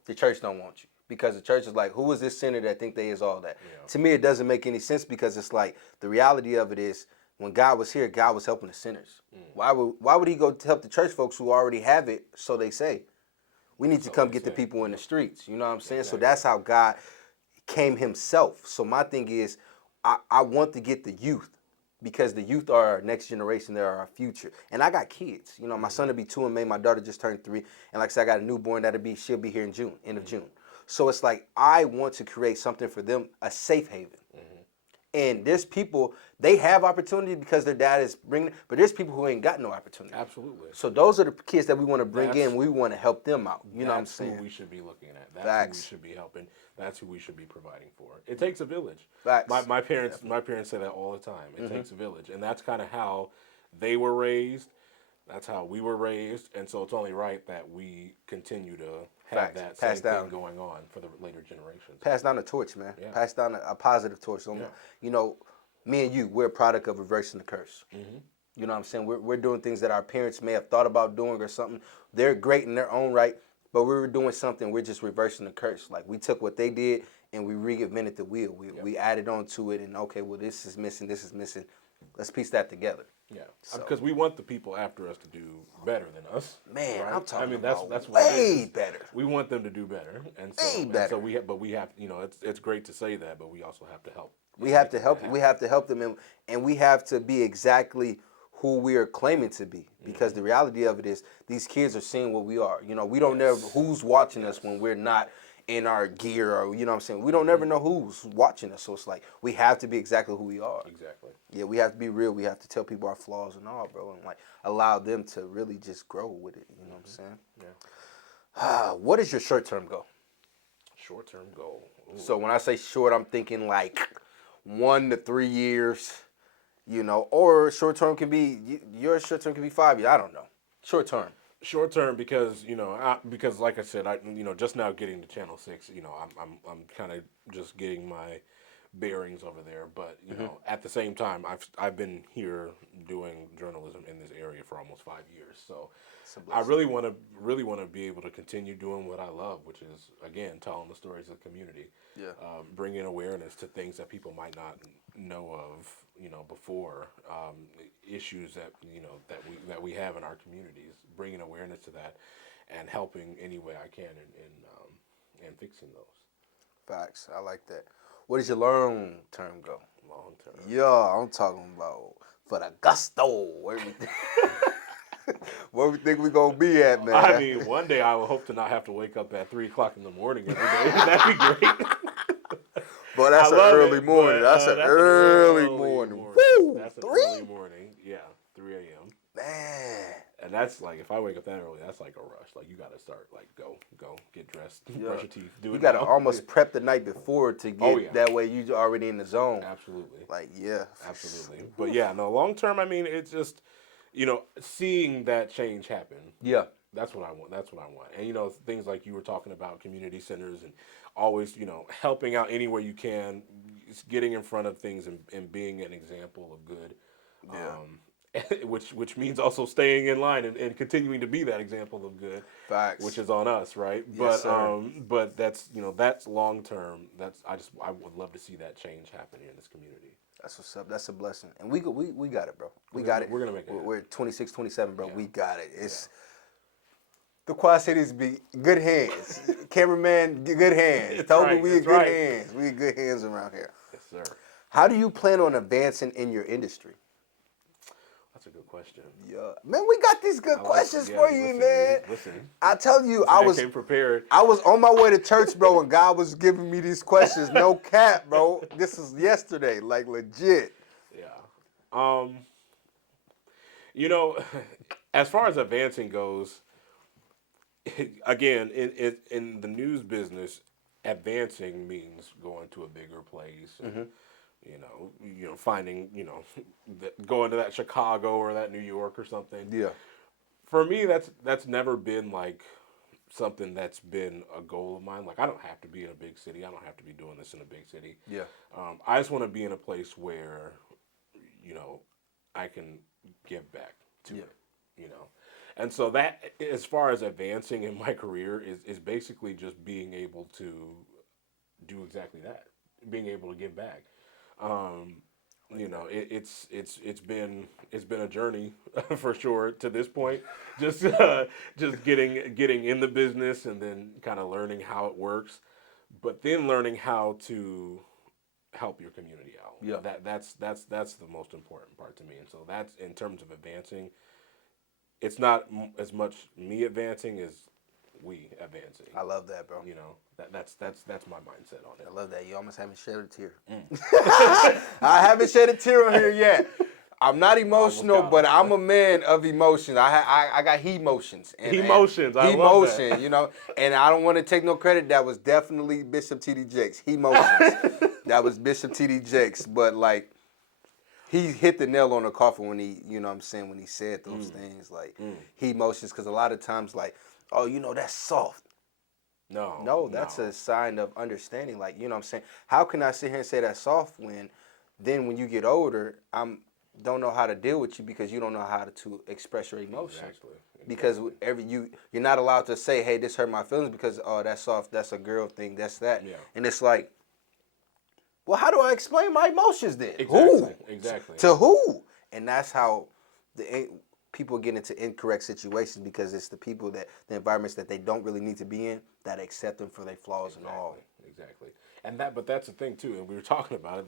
don't want you. Because the church is like, who is this sinner that think they is all that? Yeah. To me, it doesn't make any sense because it's like the reality of it is when God was here, God was helping the sinners. Why would he go to help the church folks who already have it? So they say, we need to come get the people in the streets. You know what I'm saying? Exactly. So that's how God came himself. So my thing is, I want to get the youth because the youth are our next generation. They're our future. And I got kids. You know, my son will be 2 in May. My daughter just turned 3. And like I said, I got a newborn she'll be here in June, end of June. So it's like I want to create something for them, a safe haven. And there's people, they have opportunity because their dad is bringing, but there's people who ain't got no opportunity. Absolutely. So those are the kids that we want to bring in. We want to help them out. You know what I'm saying? That's who we should be looking at. That's Facts. who we should be helping. That's who we should be providing for. It takes a village. Facts. My parents say that all the time. It takes a village, and that's kind of how they were raised. That's how we were raised, and so it's only right that we continue to have Facts. that Pass same down. thing going on for the later generations. Pass down the torch, man. Yeah. Pass down a positive torch. So, you know, me and you, we're a product of reversing the curse. You know what I'm saying? We're doing things that our parents may have thought about doing or something. They're great in their own right, but we were doing something. We're just reversing the curse. Like we took what they did and we reinvented the wheel. We added on to it and okay, well this is missing, this is missing. Let's piece that together. Yeah, So- because we want the people after us to do better than us. Man, right? I'm talking that's about what it way is. better. We want them to do better, and so, Way and better. so we have, you know, it's great to say that, but we also have to help. We have to help. We have to help them, and we have to be exactly who we are claiming to be. Because the reality of it is, these kids are seeing what we are. You know, we don't know who's watching us when we're not in our gear, or you know what I'm saying. We don't never know who's watching us. So it's like we have to be exactly who we are. Exactly. Yeah, we have to be real. We have to tell people our flaws and all, bro, and like allow them to really just grow with it. You know what I'm saying? Yeah. What is your short-term goal? Short-term goal. Ooh. So when I say short, I'm thinking like 1 to 3 years, you know, or short term can be your short term can be 5 years. I don't know. Short term. Short term because because like I said, just now getting to Channel 6, I'm kind of just getting my bearings over there, but you know at the same time I've been here doing journalism in this area for almost 5 years, so I really want to be able to continue doing what I love, which is again telling the stories of the community, bringing awareness to things that people might not know of, before, issues that we have in our communities, bringing awareness to that, and helping any way I can in fixing those. Facts. I like that. What is your long term goal? Long term. Yeah, I'm talking about for the gusto. Where we think we gonna be at, man? I mean, one day I will hope to not have to wake up at 3 o'clock in the morning every day. That'd be great. But that's an early morning. That's an early morning. Woo! That's an 3? early morning. Yeah, 3 a.m. Man. And that's like, if I wake up that early, that's like a rush. Like, you got to start, like, go, get dressed, brush your teeth, do it. You got to now. almost prep the night before to get that way you already in the zone. Absolutely. Like, yeah. Absolutely. But yeah, no, long term, I mean, it's just, seeing that change happen. Yeah. That's what I want. That's what I want. And, things like you were talking about, community centers, and always, helping out anywhere you can, getting in front of things and being an example of good. Yeah. Which means also staying in line and continuing to be that example of good. Facts. Which is on us, right? Yes, but that's that's long term. I would love to see that change happen here in this community. That's what's up. That's a blessing. And we got it, bro. We got it. We're gonna make it. We're 26, 27, bro. Yeah. We got it. It's the Quad Cities be good hands. Cameraman, good hands. Toby, we in good hands. We in good hands around here. Yes, sir. How do you plan on advancing in your industry? That's a good question. Yeah, man, we got these good questions for you, man. Listen, I tell you, I came prepared. I was on my way to church, bro, and God was giving me these questions. No cap, bro. This is yesterday, like legit. Yeah. As far as advancing goes, again, in the news business, advancing means going to a bigger place, finding, going to that Chicago or that New York or something. Yeah. For me, that's never been like something that's been a goal of mine. Like, I don't have to be in a big city. I don't have to be doing this in a big city. Yeah. I just want to be in a place where, you know, I can give back to Yeah. it, you know. And so that, as far as advancing in my career, is basically just being able to do exactly that, being able to give back. Um, it's been a journey for sure to this point. Just just getting in the business and then kind of learning how it works, but then learning how to help your community out. Yeah. That's the most important part to me. And so that's in terms of advancing. It's not as much me advancing as we advancing. I love that, bro. That's my mindset on it. I love that. You almost haven't shed a tear. I haven't shed a tear on here yet. I'm not emotional, but I'm a man of emotions. I got he emotions. Emotions. I he love motion, that. And I don't want to take no credit. That was definitely Bishop T.D. Jakes. He motions. That was Bishop T.D. Jakes. But like, he hit the nail on the coffin when he, when he said those things. Like, he motions, because a lot of times, like, oh, that's soft. No, that's a sign of understanding. Like, how can I sit here and say that's soft when then when you get older, don't know how to deal with you because you don't know how to express your emotions. Exactly. Because you're not allowed to say, hey, this hurt my feelings because, oh, that's soft, that's a girl thing, that's that. Yeah. And it's like, well, how do I explain my emotions then? Exactly. Who? Exactly. To who? And that's how people get into incorrect situations, because it's the environments that they don't really need to be in, that accept them for their flaws and all. Exactly. But that's the thing too, and we were talking about it.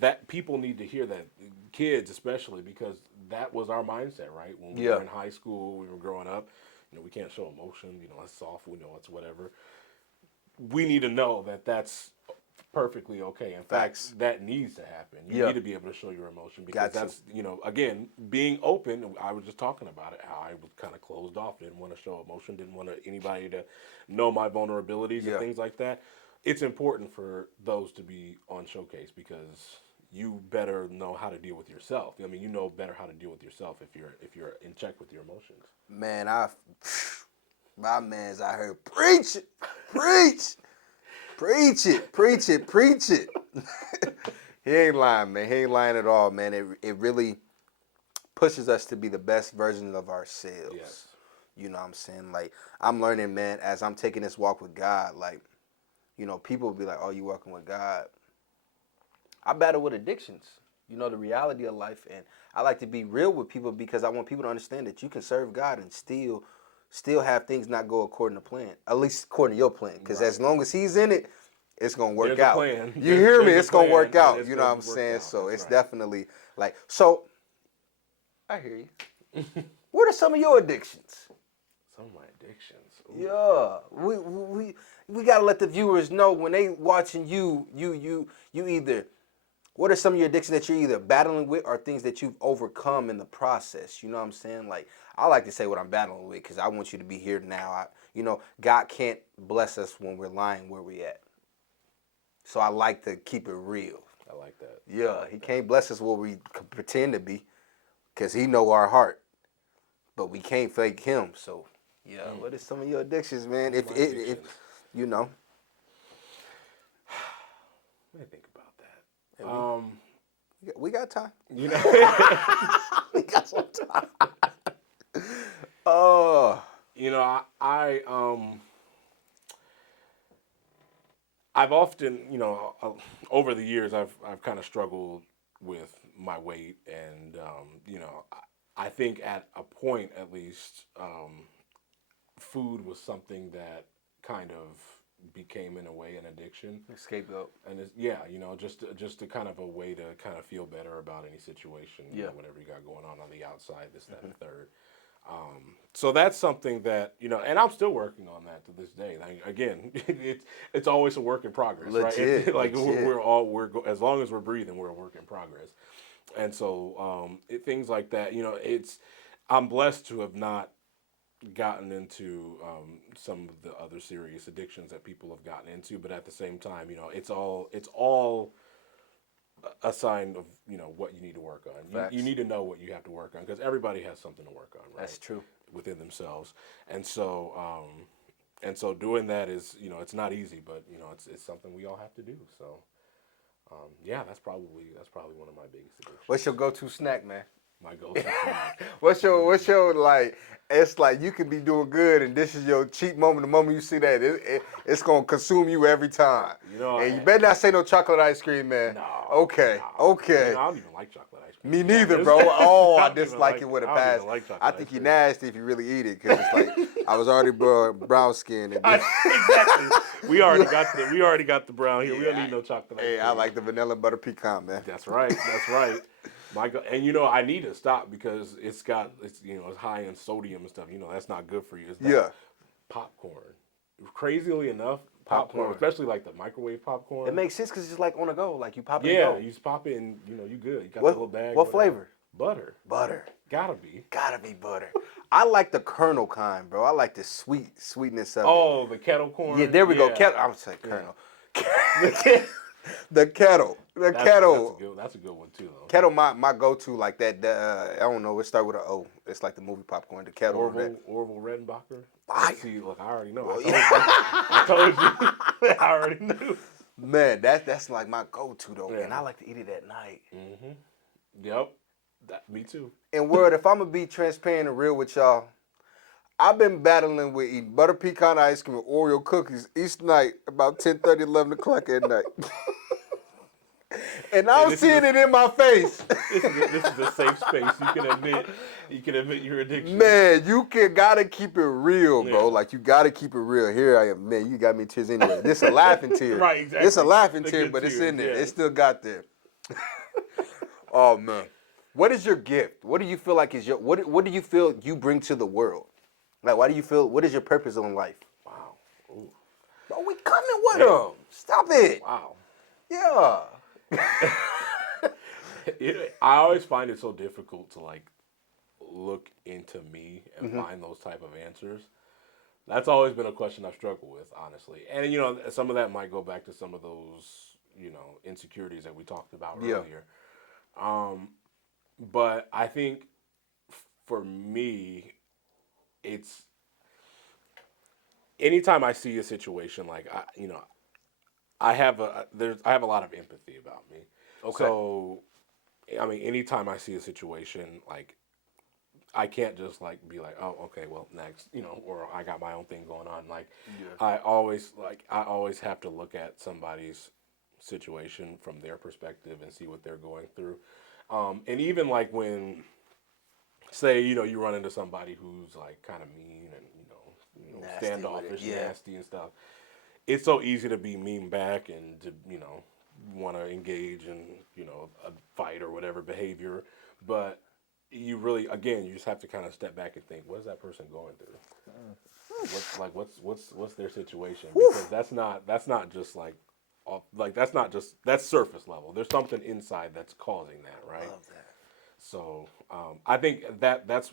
That people need to hear that, kids especially, because that was our mindset, right? When we were in high school, we were growing up. We can't show emotion. It's soft. We know it's whatever. We need to know that that's perfectly okay. In fact, that needs to happen. You need to be able to show your emotion, because that's, again, being open. I was just talking about it, how I was kind of closed off, didn't want to show emotion, didn't want anybody to know my vulnerabilities and things like that. It's important for those to be on showcase, because you better know how to deal with yourself. I mean, you know better how to deal with yourself if you're in check with your emotions. Man, my man's out here preach it, preach. Preach it, preach it, preach it. He ain't lying, man. He ain't lying at all, man. It really pushes us to be the best version of ourselves. Yes. You know what I'm saying? Like, I'm learning, man, as I'm taking this walk with God, like, people will be like, oh, you walking with God. I battle with addictions, the reality of life. And I like to be real with people, because I want people to understand that you can serve God and still have things not go according to plan, at least according to your plan. Because as long as he's in it, it's going to work out. Plan. You hear me? It's going to work out. You You know what I'm saying? So it's right. definitely like, so I hear you. What are some of your addictions? Some of my addictions. Ooh. Yeah. We got to let the viewers know when they watching you either, what are some of your addictions that you're either battling with or things that you've overcome in the process? You know what I'm saying? Like, I like to say what I'm battling with, because I want you to be here now. God can't bless us when we're lying where we at. So I like to keep it real. I like that. Yeah, he can't bless us where we pretend to be, because he know our heart. But we can't fake him. So, yeah, what are some of your addictions, man? If Let me think about that. We got time. We got some time. I've often, over the years, I've kind of struggled with my weight, and I think at a point, at least, food was something that kind of became, in a way, an addiction. Scapegoat. And just a kind of a way to kind of feel better about any situation, whatever you got going on the outside, this, that, and the third. So that's something that, and I'm still working on that to this day. Like, again, it's always a work in progress, legit, right? Like, legit. as long as we're breathing, we're a work in progress. And so things like that, I'm blessed to have not gotten into some of the other serious addictions that people have gotten into, but at the same time, it's all a sign of what you need to work on. You Facts. need to know what you have to work on because everybody has something to work on, right? That's true. Within themselves, and so doing that is it's not easy, but it's something we all have to do. So yeah, that's probably one of my biggest addictions. What's your go-to snack, man? My go-to snack. What's your like? It's like you could be doing good, and this is your cheat moment. The moment you see that, it's gonna consume you every time. And you better not say no chocolate ice cream, man. No. Okay, No. okay. I don't even like chocolate ice cream. Me neither, bro. Oh, I dislike it with a I don't pass. even like chocolate I ice think you're cream. nasty if you really eat it, because it's like I was already brown skinned. Exactly. We already got the brown here. We don't need no chocolate ice Hey, cream. I like the vanilla butter pecan, man. That's right. That's right. And I need to stop because it's high in sodium and stuff. That's not good for you. It's that popcorn. Crazily enough, popcorn, especially like the microwave popcorn. It makes sense because it's just like on the go, like you pop it. Yeah, you just pop it and you good. You got the little bag. What flavor? Butter. Butter. Gotta be butter. I like the kernel kind, bro. I like the sweetness of it. Oh, the kettle corn. Yeah, there we go. Kettle. I was saying kernel. The kettle. Kettle. That's a good one too, though. Kettle, my go-to like that. I don't know. It start with an O. It's like the movie popcorn. The kettle. Orville Redenbacher. See, look, I already know. Well, I told you. I already knew. Man, that's like my go-to though, Yeah. and I like to eat it at night. Mm-hmm. Yep. Me too. And word, if I'm gonna be transparent and real with y'all, I've been battling with eating butter pecan ice cream and Oreo cookies each night about 10:30, 11 o'clock at night. And I'm seeing it in my face. This is a safe space. You can admit your addiction. Man, gotta keep it real, bro. Yeah. Like you gotta keep it real. Here I am, man. You got me tears anyway. This a laughing tear. Right, exactly. It's a laughing The tear, good but it's tears, in there. yeah. It still got there. Oh man, what is your gift? What do you feel like is your what do you feel you bring to the world? Like, why do you feel? What is your purpose in life? Wow. Ooh. Bro, we coming with them. Stop it. Wow. Yeah. I always find it so difficult to like look into me and Mm-hmm. find those type of answers. That's always been a question I've struggled with, honestly. And some of that might go back to some of those insecurities that we talked about earlier. But I think for me, it's anytime I see a situation like I have a lot of empathy about me. Okay. So, I mean, anytime I see a situation, like, I can't just like be like, oh, okay, well, next, or I got my own thing going on. Like, I always have to look at somebody's situation from their perspective and see what they're going through. And even like when, say, you run into somebody who's like kind of mean and Nasty standoffish, with it, yeah. nasty and stuff. It's so easy to be mean back and to want to engage in a fight or whatever behavior, but you really you just have to kind of step back and think, what is that person going through? What's their situation? Because that's not just that's surface level. There's something inside that's causing that, right? I love that. So I think that's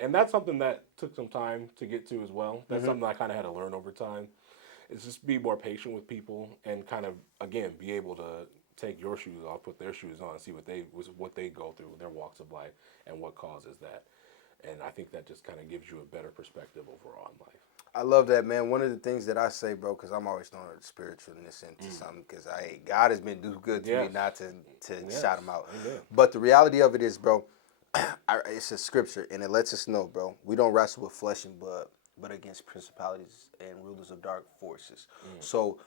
and that's something that took some time to get to as well. That's something I kind of had to learn over time. It's just be more patient with people and kind of again be able to take your shoes off, put their shoes on, and see what they go through, their walks of life, and what causes that. And I think that just kind of gives you a better perspective overall in life. I love that, man. One of the things that I say, bro, because I'm always throwing spiritualness into something, because God has been too good to me not to shout him out. Amen. But the reality of it is, bro, it's a scripture, and it lets us know, bro, we don't wrestle with flesh and blood, but against principalities and rulers of dark forces. So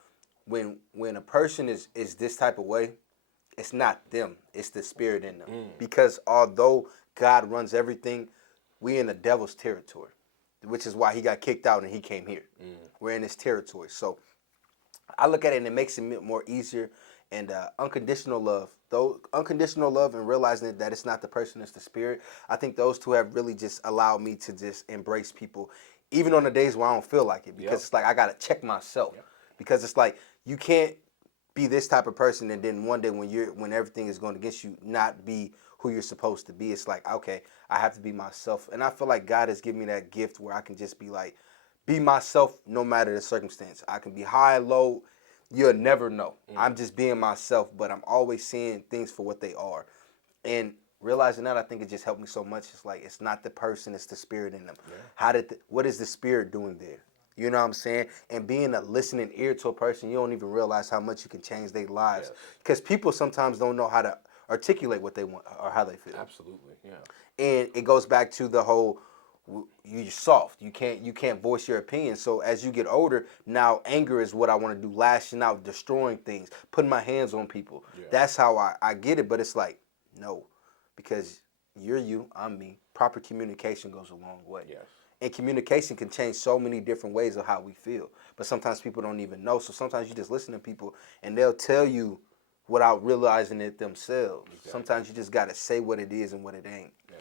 when a person is this type of way, it's not them, it's the spirit in them. Because although God runs everything, we in the devil's territory, which is why he got kicked out and he came here. We're in his territory. So I look at it and it makes it more easier. And unconditional love, and realizing that it's not the person, it's the spirit. I think those two have really just allowed me to just embrace people, even on the days where I don't feel like it, because it's like I gotta check myself, because it's like you can't be this type of person and then one day when everything is going against you, not be who you're supposed to be. It's like, okay, I have to be myself, and I feel like God has given me that gift where I can just be myself no matter the circumstance. I can be high, low, you'll never know. I'm just being myself, but I'm always seeing things for what they are. And realizing that, I think it just helped me so much. It's like, it's not the person, it's the spirit in them. Yeah. What is the spirit doing there? You know what I'm saying? And being a listening ear to a person, you don't even realize how much you can change their lives. Yes. Because people sometimes don't know how to articulate what they want or how they feel. Absolutely, yeah. And it goes back to the whole, you're soft. You can't voice your opinion. So as you get older, now anger is what I want to do, lashing out, destroying things, putting my hands on people. Yeah. That's how I get it. But it's like, no, because you're you, I'm me. Proper communication goes a long way. Yes. And communication can change so many different ways of how we feel. But sometimes people don't even know. So sometimes you just listen to people and they'll tell you without realizing it themselves. Exactly. Sometimes you just got to say what it is and what it ain't. Yeah.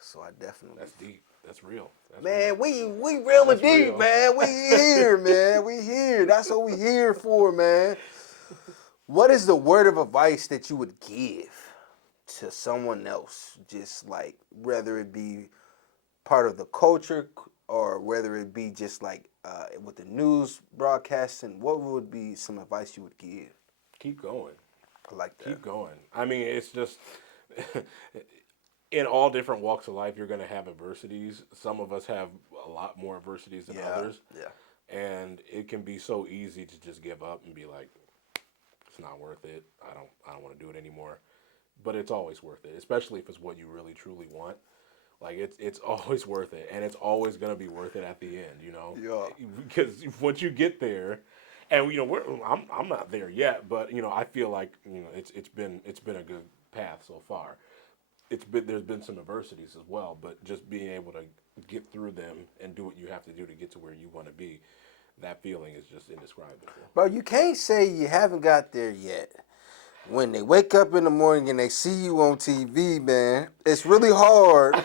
So I definitely. That's deep. That's real. That's Man, real. we real and That's deep, real. man. We here, man. We here. That's what we here for, man. What is the word of advice that you would give to someone else? Just like, whether it be part of the culture or whether it be just like with the news broadcasting, what would be some advice you would give? Keep going. I like that. Keep going. I mean, it's just in all different walks of life, you're going to have adversities. Some of us have a lot more adversities than others. Yeah. And it can be so easy to just give up and be like, it's not worth it. I don't want to do it anymore. But it's always worth it, especially if it's what you really truly want. Like it's always worth it, and it's always gonna be worth it at the end, you know. Yeah. Because once you get there, and you know, I'm not there yet, but you know, I feel like you know it's been a good path so far. There's been some adversities as well, but just being able to get through them and do what you have to do to get to where you want to be, that feeling is just indescribable. Bro, you can't say you haven't got there yet. When they wake up in the morning and they see you on TV, man, it's really hard.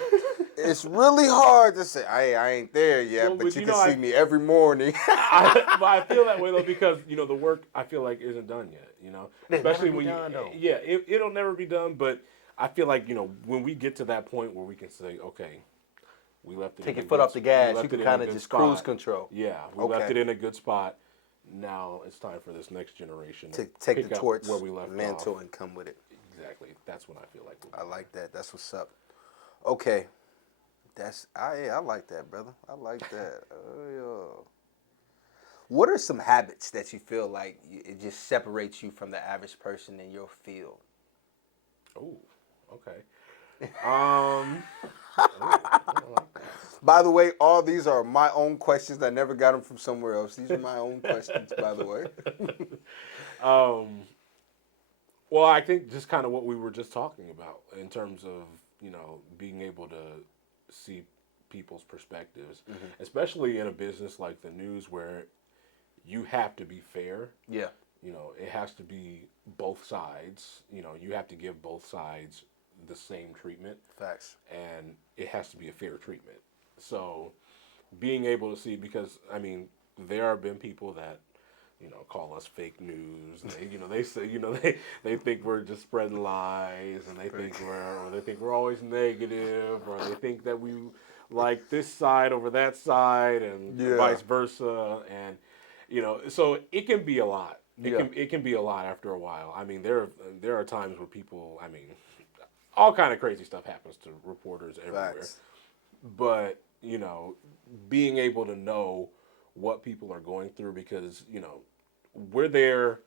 It's really hard to say, I ain't there yet, Well, but you you can know, see me every morning. But I feel that way though because you know the work I feel like isn't done yet. You know, It'll especially never be when done, though. yeah, it'll never be done. But I feel like you know when we get to that point where we can say, okay, we left it. Take in your a foot good, off the gas. we You left can it in a kind of good just spot. cruise control. Yeah, we left it in a good spot. Now it's time for this next generation To to take pick the up torch, where we left mantle, off. and come with it. Exactly. That's what I feel like. I like that. That's what's up. Okay. I like that, brother. I like that. Yeah. What are some habits that you feel like it just separates you from the average person in your field? Oh, okay. I like that. By the way, all these are my own questions. I never got them from somewhere else. These are my own questions, by the way. Well, I think just kind of what we were just talking about in terms of, you know, being able to see people's perspectives, especially in a business like the news where you have to be fair. Yeah. You know, it has to be both sides. You know, you have to give both sides the same treatment. Facts. And it has to be a fair treatment. So being able to see, because, I mean, there have been people that, you know, call us fake news. They, you know, they say, you know, they think we're just spreading lies, and they think we're always negative, or they think that we like this side over that side, and vice versa. And you know, so it can be a lot. It can be a lot after a while. I mean, there are times where people, I mean, all kind of crazy stuff happens to reporters everywhere. Facts. But you know, being able to know what people are going through, because you know we're there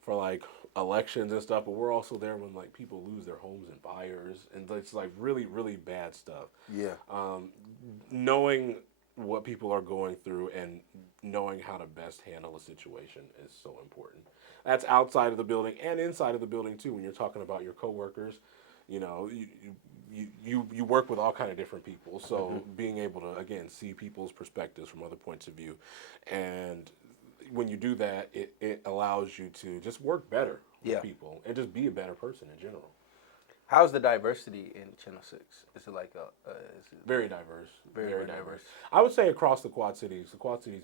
for like elections and stuff, but we're also there when like people lose their homes in fires and it's like really really bad stuff. Yeah. Knowing what people are going through and knowing how to best handle a situation is so important. That's outside of the building and inside of the building too. When you're talking about your coworkers, you know, you work with all kind of different people. So being able to again see people's perspectives from other points of view, and when you do that, it allows you to just work better with people and just be a better person in general. How's the diversity in Channel 6? Is it like very diverse? Very diverse. I would say across the Quad Cities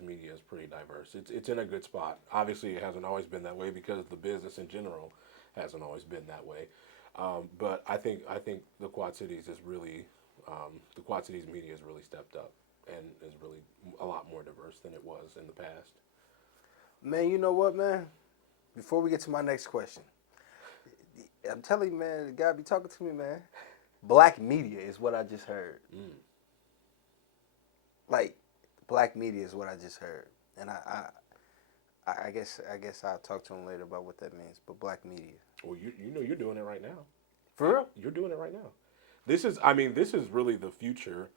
media is pretty diverse. It's in a good spot. Obviously, it hasn't always been that way because the business in general hasn't always been that way. But I think the Quad Cities is really the Quad Cities media has really stepped up and is really a lot more diverse than it was in the past. Man, you know what, man? before we get to my next question, I'm telling you, man, the guy be talking to me, man. Black media is what I just heard. Like, black media is what I just heard, and I guess I'll talk to him later about what that means. But black media. Well, you know you're doing it right now. For real? You're doing it right now. This is really the future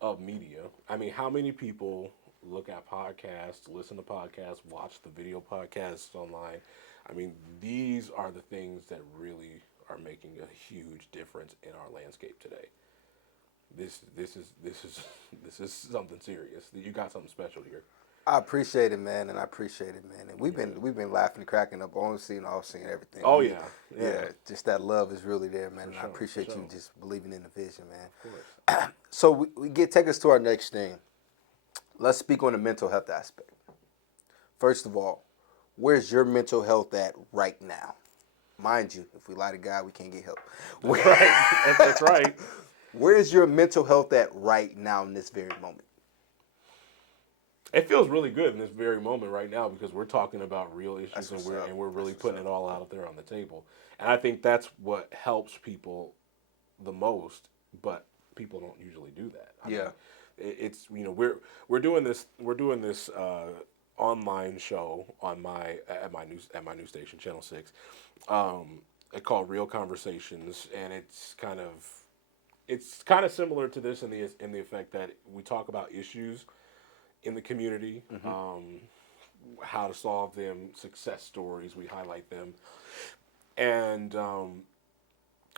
of media. I mean, how many people look at podcasts, listen to podcasts, watch the video podcasts online? I mean, these are the things that really are making a huge difference in our landscape today. This is something serious. You got something special here. I appreciate it, man, and And we've been laughing and cracking up, on scene, off scene, everything. Oh yeah. Yeah. Just that love is really there, man. And I appreciate sure. you just believing in the vision, man. Of course. So take us to our next thing. Let's speak on the mental health aspect. First of all, where's your mental health at right now? Mind you, if we lie to God, we can't get help. Right. That's right. Where's your mental health at right now in this very moment? It feels really good in this very moment right now because we're talking about real issues and we're really putting it all out there on the table. And I think that's what helps people the most, but people don't usually do that. I mean, it's we're doing this online show on at my new station, Channel 6. It's called Real Conversations, and it's kind of similar to this in the effect that we talk about issues in the community, how to solve them, success stories, we highlight them. And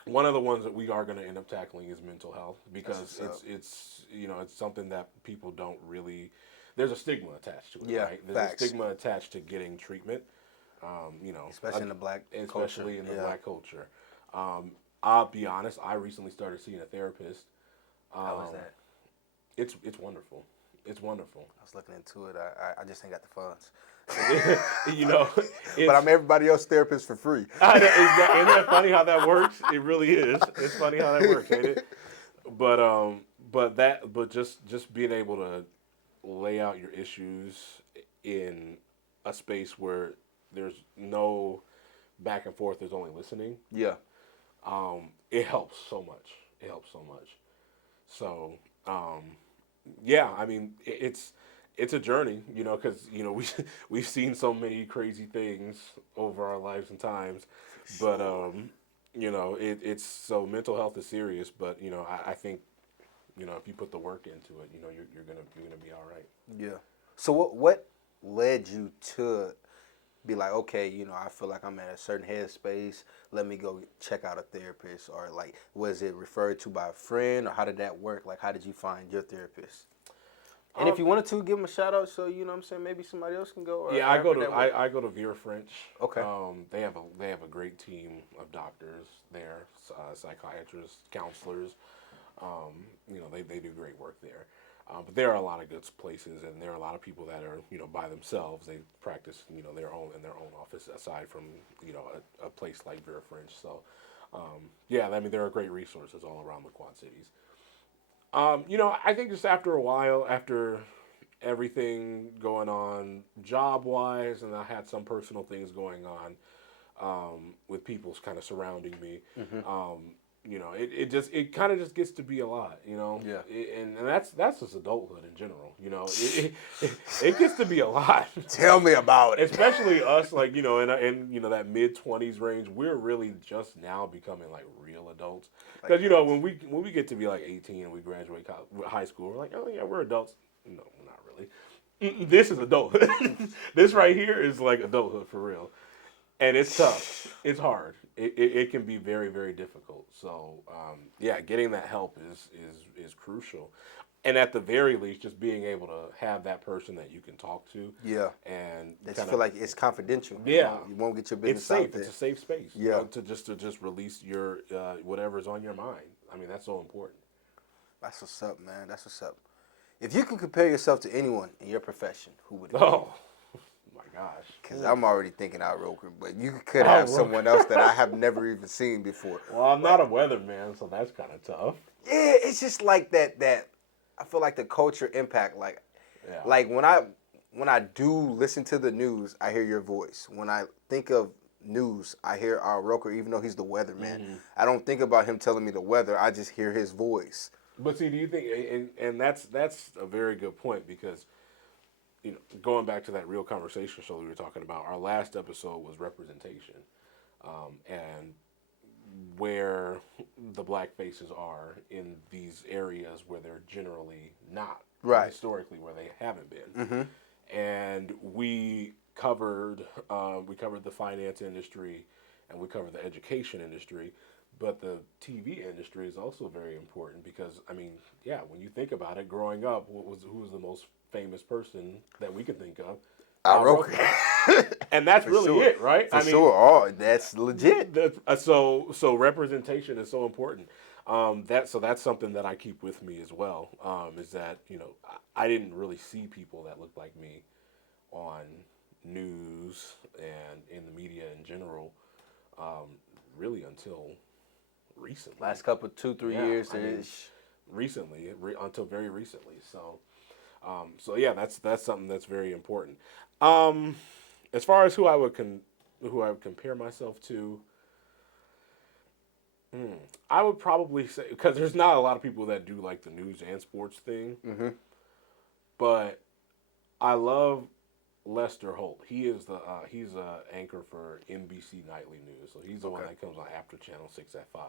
one of the ones that we are going to end up tackling is mental health because it's something that people don't really, there's a stigma attached to it, right? There's a stigma attached to getting treatment, especially in the black culture. I'll be honest, I recently started seeing a therapist. How was that? It's wonderful. It's wonderful. I was looking into it. I just ain't got the funds. But I'm everybody else's therapist for free. Isn't that funny how that works? It really is. It's funny how that works, ain't it? But just being able to lay out your issues in a space where there's no back and forth, there's only listening. Yeah. It helps so much. It helps so much. So, yeah, I mean, it's a journey, because we've seen so many crazy things over our lives and times, but it's so mental health is serious. But I think if you put the work into it, you're gonna be all right. Yeah. So what led you to be like, okay, I feel like I'm at a certain headspace, let me go check out a therapist? Or like, was it referred to by a friend, or how did that work? Like, how did you find your therapist? And if you wanted to, give them a shout out, so what I'm saying, maybe somebody else can go. Or yeah, I go to Vera French. Okay. They have a great team of doctors there, psychiatrists, counselors. They do great work there. But there are a lot of good places, and there are a lot of people that are by themselves. They practice their own office aside from a place like Vera French. So yeah, I mean there are great resources all around the Quad Cities. I think just after a while, after everything going on job-wise, and I had some personal things going on with people kind of surrounding me, it kind of just gets to be a lot, Yeah. And that's just adulthood in general, it gets to be a lot. Tell me about it. Especially us, like, in that mid-20s range, we're really just now becoming like real adults. Because, when we get to be like 18 and we graduate high school, we're like, oh yeah, we're adults. No, not really. This is adulthood. This right here is like adulthood for real. And it's tough. It's hard. It can be very, very difficult. So, yeah, getting that help is crucial. And at the very least, just being able to have that person that you can talk to. Yeah. And that you feel like it's confidential. Yeah. You won't get your business it's safe. out there. It's a safe space. Yeah. To just release your whatever's on your mind. I mean, that's so important. That's what's up, man. That's what's up. If you could compare yourself to anyone in your profession, who would it be? Oh, my gosh. Because I'm already thinking out real quick, but you could have someone else that I have never even seen before. Well, I'm not a weatherman, so that's kind of tough. Yeah, it's just like that I feel like the culture impact, like when when I do listen to the news, I hear your voice. When I think of news, I hear our Roker, even though he's the weatherman. Mm-hmm. I don't think about him telling me the weather. I just hear his voice. But see, do you think, and that's a very good point because, you know, going back to that real conversation show we were talking about, our last episode was representation, and where the black faces are in these areas where they're generally not, Right. historically where they haven't been. Mm-hmm. And we covered the finance industry, and we covered the education industry, but the TV industry is also very important because, I mean, yeah, when you think about it, growing up, who was the most famous person that we could think of? Our Roker. And that's For really sure. it, right? For sure. Oh, that's legit. So representation is so important. That's something that I keep with me as well. Is that, you know, I didn't really see people that looked like me on news and in the media in general, really until recently. Last couple, 2-3 years. Recently, until very recently. So yeah, that's something that's very important. As far as who I would compare myself to, I would probably say, because there's not a lot of people that do like the news and sports thing, Mm-hmm. but I love Lester Holt. He's a anchor for NBC Nightly News, so he's the one that comes on after Channel 6 at 5.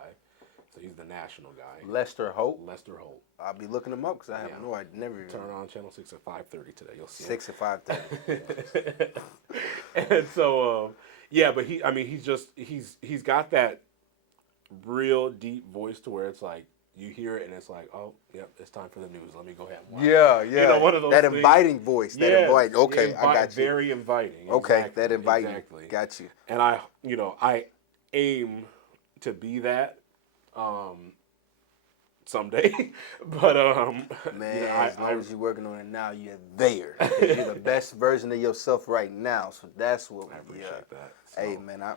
So he's the national guy. Lester Holt. Lester Holt. I'll be looking him up because I have no idea. Never even Turn on Channel 6 at 5:30 today. You'll see 6 at 5:30. And so, yeah, but he's got that real deep voice to where it's like you hear it and it's like, oh, yep, it's time for the news. Let me go ahead and watch. Yeah. You know, one of those that things. inviting voice. That invite. Okay, I got you. Very inviting. Okay, Exactly, that inviting. Exactly. Got you. And I aim to be that someday. But Man, as long as you're working on it now, you're there. You're the best version of yourself right now. So that's what I appreciate that. So, Hey man,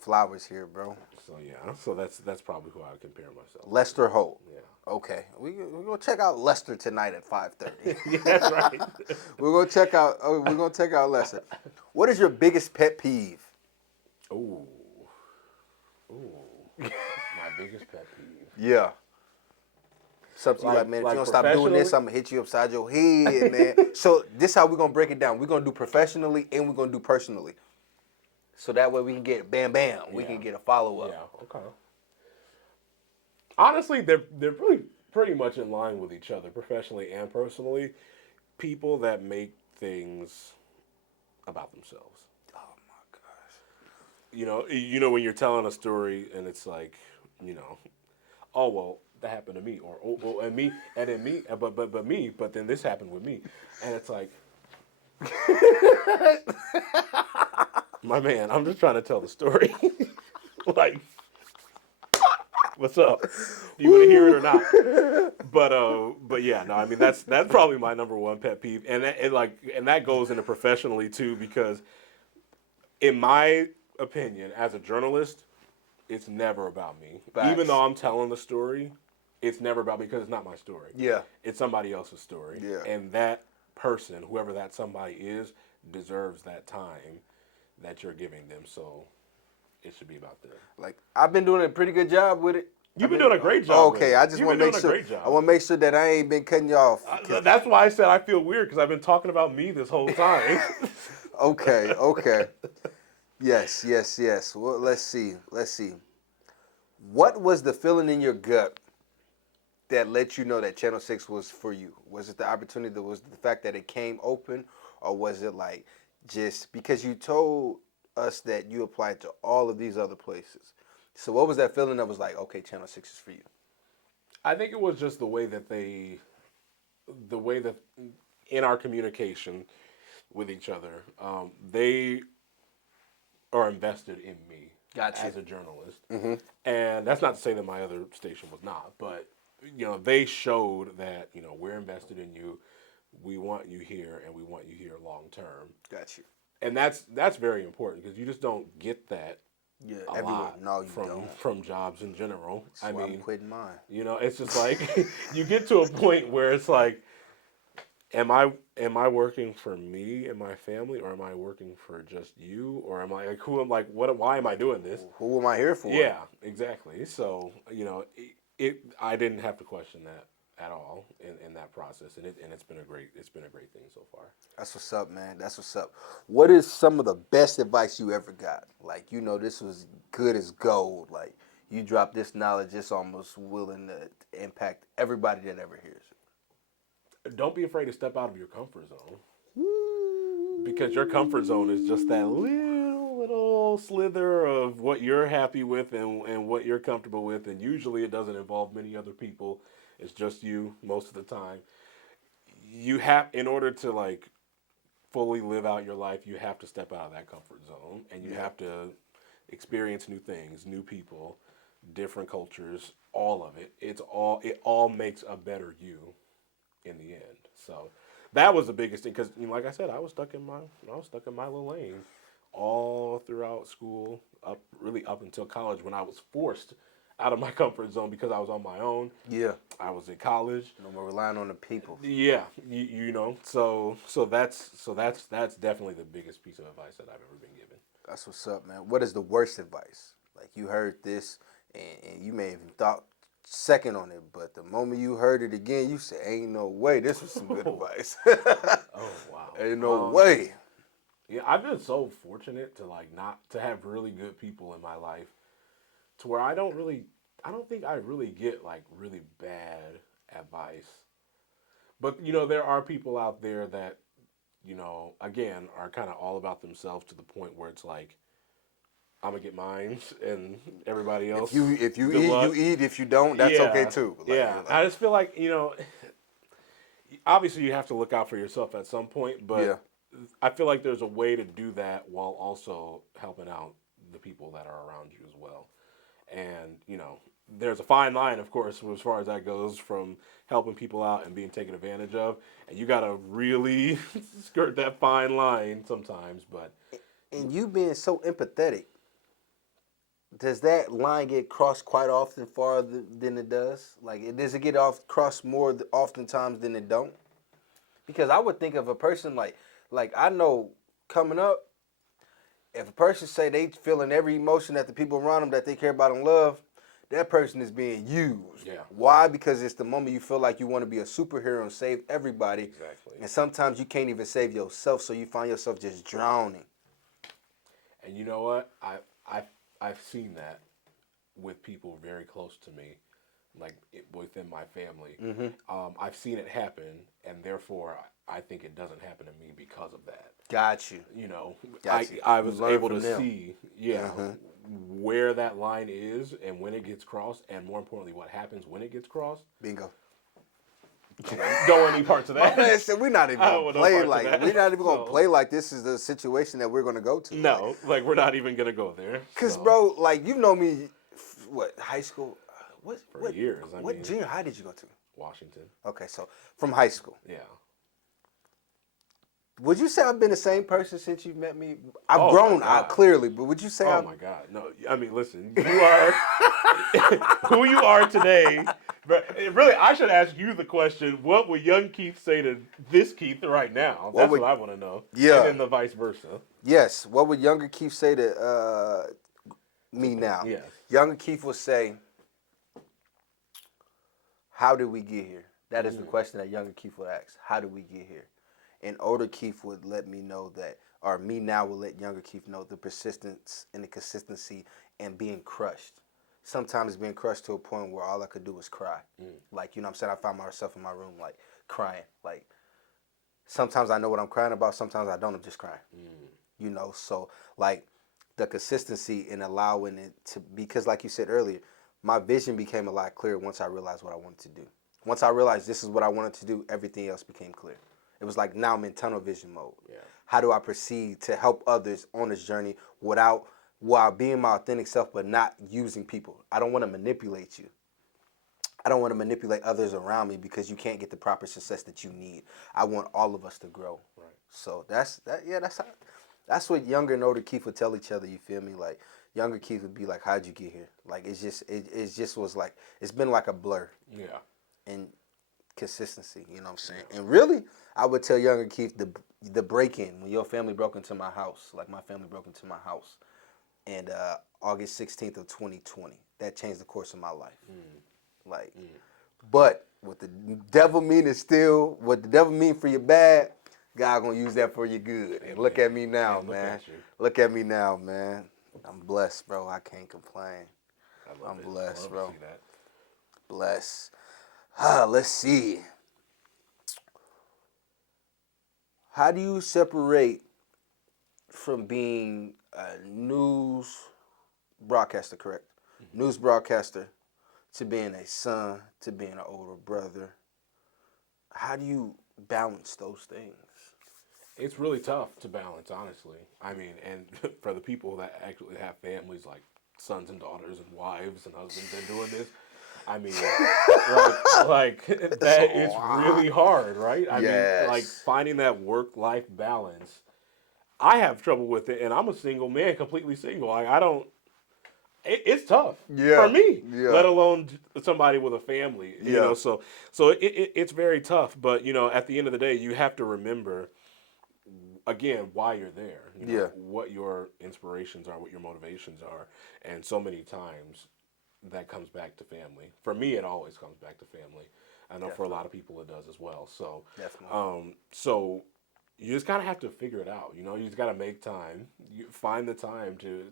flowers here, bro. So yeah, so that's probably who I would compare myself. Lester Holt. Yeah. Okay, we're gonna check out Lester tonight at 5:30. Yeah, that's right. We're gonna check out Lester. What is your biggest pet peeve? Ooh. My biggest pet peeve. Yeah. Something you like, man, if you don't stop doing this, I'm gonna hit you upside your head, man. So this how we're gonna break it down. We're gonna do professionally and we're gonna do personally. So that way we can get bam bam. We can get a follow up. Yeah, okay. Honestly, they're really pretty much in line with each other, professionally and personally. People that make things about themselves. Oh my gosh. You know when you're telling a story and it's like, oh well, that happened to me, or oh well, and me, and then me, but me, but then this happened with me, and it's like, my man, I'm just trying to tell the story. Like, what's up? Do you want to hear it or not? But yeah, no, I mean that's probably my number one pet peeve, and that goes into professionally too, because in my opinion, as a journalist, it's never about me. Facts. Even though I'm telling the story, it's never about me because it's not my story. Yeah. It's somebody else's story. Yeah. And that person, whoever that somebody is, deserves that time that you're giving them. So it should be about them. Like I've been doing a pretty good job with it. You've been doing a great job. Okay, I just want to make sure. I want to make sure that I ain't been cutting you off. That's why I said I feel weird because I've been talking about me this whole time. Okay. Yes. Well, let's see. What was the feeling in your gut that let you know that Channel 6 was for you? Was it the opportunity? Was it the fact that it came open? Or was it like just because you told us that you applied to all of these other places? So what was that feeling that was like, okay, Channel 6 is for you? I think it was just the way that in our communication with each other, they are invested in me as a journalist. Mm-hmm. And that's not to say that my other station was not, but they showed that, we're invested in you. We want you here and we want you here long term. Got you. And that's very important because you just don't get that a lot no, you don't. From jobs in general. I'm quitting mine. It's just like you get to a point where it's like am I working for me and my family, or am I working for just you, or am I like who am like what? Why am I doing this? Who am I here for? Yeah, exactly. So I didn't have to question that at all in that process, and it's been a great thing so far. That's what's up, man. That's what's up. What is some of the best advice you ever got? Like, this was good as gold. Like, you dropped this knowledge, it's almost willing to impact everybody that ever hears Don't be afraid to step out of your comfort zone, it. because your comfort zone is just that little slither of what you're happy with and what you're comfortable with, and usually it doesn't involve many other people. It's just you most of the time. You have, in order to like fully live out your life, you have to step out of that comfort zone, and you Yeah. have to experience new things, new people, different cultures, all of it. It all makes a better you in the end. So that was the biggest thing, because like I said, I was stuck in my little lane all throughout school, up until college, when I was forced out of my comfort zone because I was on my own. Yeah. I was in college. No more relying on the people. Yeah, that's definitely the biggest piece of advice that I've ever been given. That's what's up, man. What is the worst advice? Like, you heard this and you may have thought second on it, but the moment you heard it again, you said, ain't no way this was some good advice. Oh wow. Ain't no way. Yeah, I've been so fortunate to like not to have really good people in my life, to where I don't think I really get like really bad advice. But there are people out there that, again, are kind of all about themselves, to the point where it's like, I'm gonna get mines and everybody else. If you good eat, luck. you eat. If you don't, that's okay Yeah, too. Like, yeah. I just feel like obviously you have to look out for yourself at some point, yeah, but I feel like there's a way to do that while also helping out the people that are around you as well. And there's a fine line, of course, as far as that goes, from helping people out and being taken advantage of, and you gotta really skirt that fine line sometimes. But and you being so empathetic, does that line get crossed quite often farther than it does? Like, does it get off crossed more oftentimes than it don't? Because I would think of a person like I know coming up, if a person say they feeling every emotion that the people around them that they care about and love, that person is being used. yeah, Why? Because it's the moment you feel like you want to be a superhero and save everybody, exactly. and sometimes you can't even save yourself, so you find yourself just drowning. And you know what? I've seen that with people very close to me, like within my family. I've seen it happen, and therefore I think it doesn't happen to me because of that. Got you. Got you. I You was learn able to from them. see, yeah, where that line is and when it gets crossed, and more importantly, what happens when it gets crossed. Bingo. Don't want any parts of My that. man said we're not even I don't gonna want no play parts of like that. we're not even gonna So, play like this is the situation that we're gonna go to. no, like we're not even gonna go there. Cause So, bro, like you know me, what high school? for years, What junior high did you go to? Washington. Okay, so from high school. Yeah. Would you say I've been the same person since you met me? I've Oh, grown my out God. clearly, but would you say Oh I've my God! No, I mean, listen, you are who you are today. But really, I should ask you the question: what would young Keith say to this Keith right now? That's what I want to know. Yeah. And then the vice versa. Yes. What would younger Keith say to me now? Yes. Younger Keith would say, "How did we get here?" That is the question that younger Keith would ask. How did we get here? And older Keith would let me know that, or me now will let younger Keith know the persistence and the consistency and being crushed. Sometimes being crushed to a point where all I could do was cry. Like, you know what I'm saying? I found myself in my room, like, crying. Like, sometimes I know what I'm crying about, sometimes I don't, I'm just crying. So, like, the consistency in allowing it to, because like you said earlier, my vision became a lot clearer once I realized what I wanted to do. Once I realized this is what I wanted to do, everything else became clear. It was like now I'm in tunnel vision mode. Yeah. How do I proceed to help others on this journey while being my authentic self, but not using people? I don't want to manipulate you. I don't want to manipulate others around me because you can't get the proper success that you need. I want all of us to grow. Right. So that's what younger and older Keith would tell each other. You feel me? Like younger Keith would be like, "How'd you get here?" Like it just was like it's been like a blur. Yeah. And consistency. You know what I'm saying? And really, I would tell younger Keith the break-in when your family broke into my house, like my family broke into my house, and August 16th of 2020, that changed the course of my life. Like, but what the devil mean is still what the devil mean for your bad. God gonna use that for your good. And look at me now, man. Look at me now, man. I'm blessed, bro. I can't complain. I'm blessed, bro. Blessed. Let's see. How do you separate from being a news broadcaster, correct? News broadcaster, to being a son, to being an older brother. How do you balance those things? It's really tough to balance, honestly. I mean, and for the people that actually have families, like sons and daughters and wives and husbands and doing this, I mean, like that is really hard, right? I mean, like finding that work-life balance. I have trouble with it, and I'm a single man, completely single. Like I don't. It's tough for me, let alone somebody with a family. You know, so it's very tough. But you know, at the end of the day, you have to remember, again, why you're there. You know, what your inspirations are, what your motivations are, and so many times that comes back to family. For me, it always comes back to family. I know for a lot of people it does as well. So, so you just kind of have to figure it out. You know, you just got to make time. You find the time to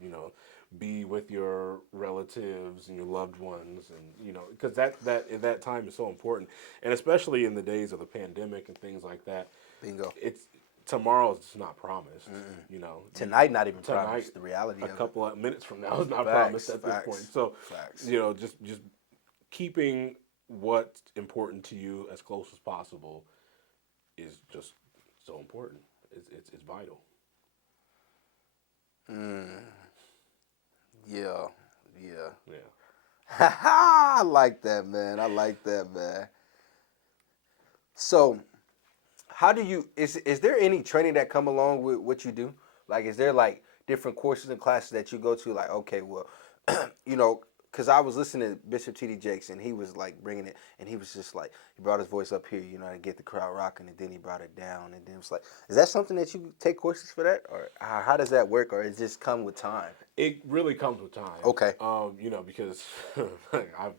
you know, be with your relatives and your loved ones, and you know, because that time is so important, and especially in the days of the pandemic and things like that. Bingo. It's tomorrow's just not promised. You know, tonight not even promised. The reality. A couple of minutes from now is not promised at this point. So, you know, just keeping what's important to you as close as possible is just so important. It's vital. Yeah. I like that, man. I like that, man. So, how do you is there any training that come along with what you do? Like, is there like different courses and classes that you go to? Like, okay, well, you know, because I was listening to Bishop T.D. Jakes, and he was like bringing it, and he was just like, he brought his voice up here, you know, to get the crowd rocking, and then he brought it down, and then it was like, is that something that you take courses for that, or how does that work, or it just come with time? It really comes with time. Okay. You know, because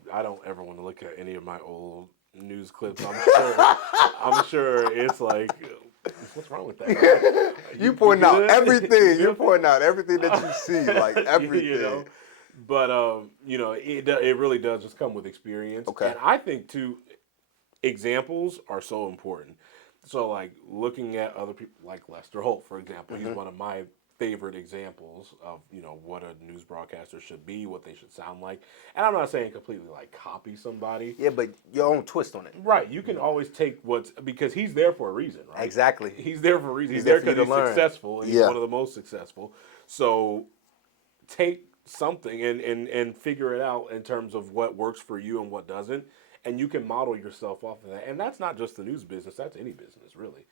I don't ever want to look at any of my old news clips. I'm sure it's like, what's wrong with that guy? You pointing out everything. You're pointing out everything that you see, like everything. You know? But you know, it really does just come with experience. Okay. And I think too, examples are so important. So like looking at other people, like Lester Holt, for example, he's one of my favorite examples of, you know, what a news broadcaster should be, what they should sound like. And I'm not saying completely like copy somebody. Yeah, but your own twist on it. Right. You can always take because he's there for a reason, right? Exactly. He's there for a reason. He's there because he's successful, and he's one of the most successful. So take something and figure it out in terms of what works for you and what doesn't, and you can model yourself off of that. And that's not just the news business, that's any business, really.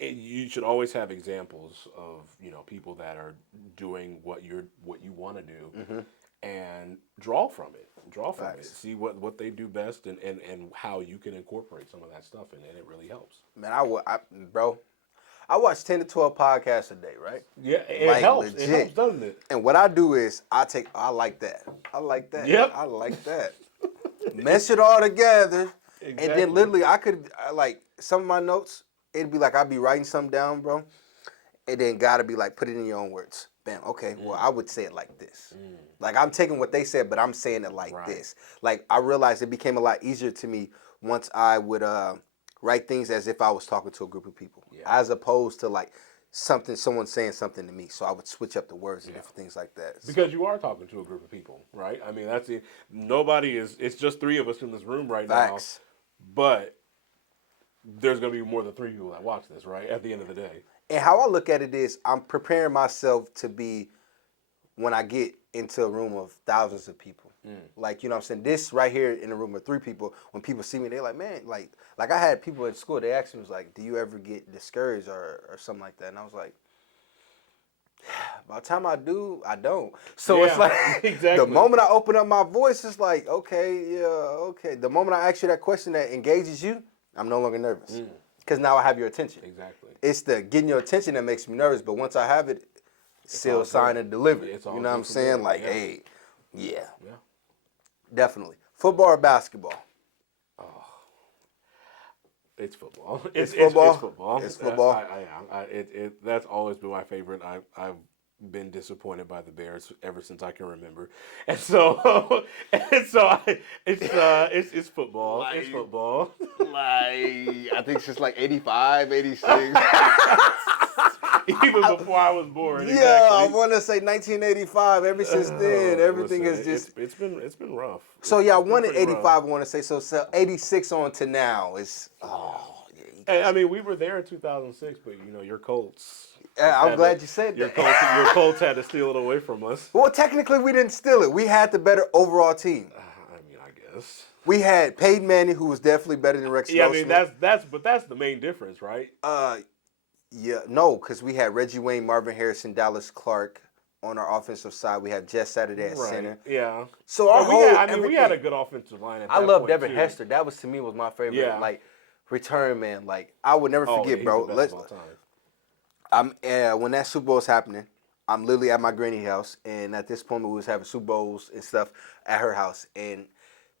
You should always have examples of, you know, people that are doing what you want to do, and draw from it. See what they do best, and how you can incorporate some of that stuff, and it really helps. Man, I watch 10 to 12 podcasts a day, right? Yeah, it helps. Legit. It helps, doesn't it? And what I do is I like that. Yep. I like that. Mesh it all together. Exactly. And then literally like some of my notes, it'd be like I'd be writing something down, bro. And then gotta be like, put it in your own words. Bam, okay, well, I would say it like this. Like I'm taking what they said, but I'm saying it like this. Like I realized it became a lot easier to me once I would write things as if I was talking to a group of people, as opposed to like someone saying something to me. So I would switch up the words and different things like that. Because you are talking to a group of people, right? I mean, that's it. It's just three of us in this room right now. But there's going to be more than three people that watch this, right? At the end of the day. And how I look at it is I'm preparing myself to be when I get into a room of thousands of people. Like, you know what I'm saying? This right here in a room of three people, when people see me, they're like, man, like I had people at school, they asked me, was like, do you ever get discouraged or something like that? And I was like, By the time I do, I don't. So it's Yeah, like exactly. the moment I open up my voice, it's like, okay, yeah, okay. The moment I ask you that question that engages you, I'm no longer nervous. Because now I have your attention. Exactly. It's the getting your attention that makes me nervous. But once I have it, still all sign good. and deliver. It's all You know what good I'm from saying? there, Like, yeah. hey, yeah, Yeah. definitely. Football or basketball? It's football. It's football? It's football. It's football? That's always been my favorite. I've been disappointed by the Bears ever since I can remember, and so it's football. It's football. Like, I think since like 85, 86. Even before I was born. Yeah, Exactly. I want to say 1985. Ever since then, everything Listen, has just. it's been rough. So yeah, I It's been won in pretty 85. rough. I want to say so 86 on to now is. Oh, yeah, you Hey, guys- I mean, we were there in 2006, but your Colts. Yeah, I'm had glad to- you said your that. Your Colts had to steal it away from us. Well, technically, we didn't steal it. We had the better overall team. I mean, I guess. We had Peyton Manning, who was definitely better than Rex. Yeah, I mean Grossman. that's the main difference, right? Yeah, no, because we had Reggie Wayne, Marvin Harrison, Dallas Clark on our offensive side. We had Jess Saturday at center. Yeah. So our But whole, we had a everything- good offensive line at I that love point, Devin too. Hester. That was to me was my favorite. Yeah. Like return man. Like I would never Oh, forget, yeah, bro. he's the best of all time. When that Super Bowl was happening, I'm literally at my granny house, and at this point we was having Super Bowls and stuff at her house, and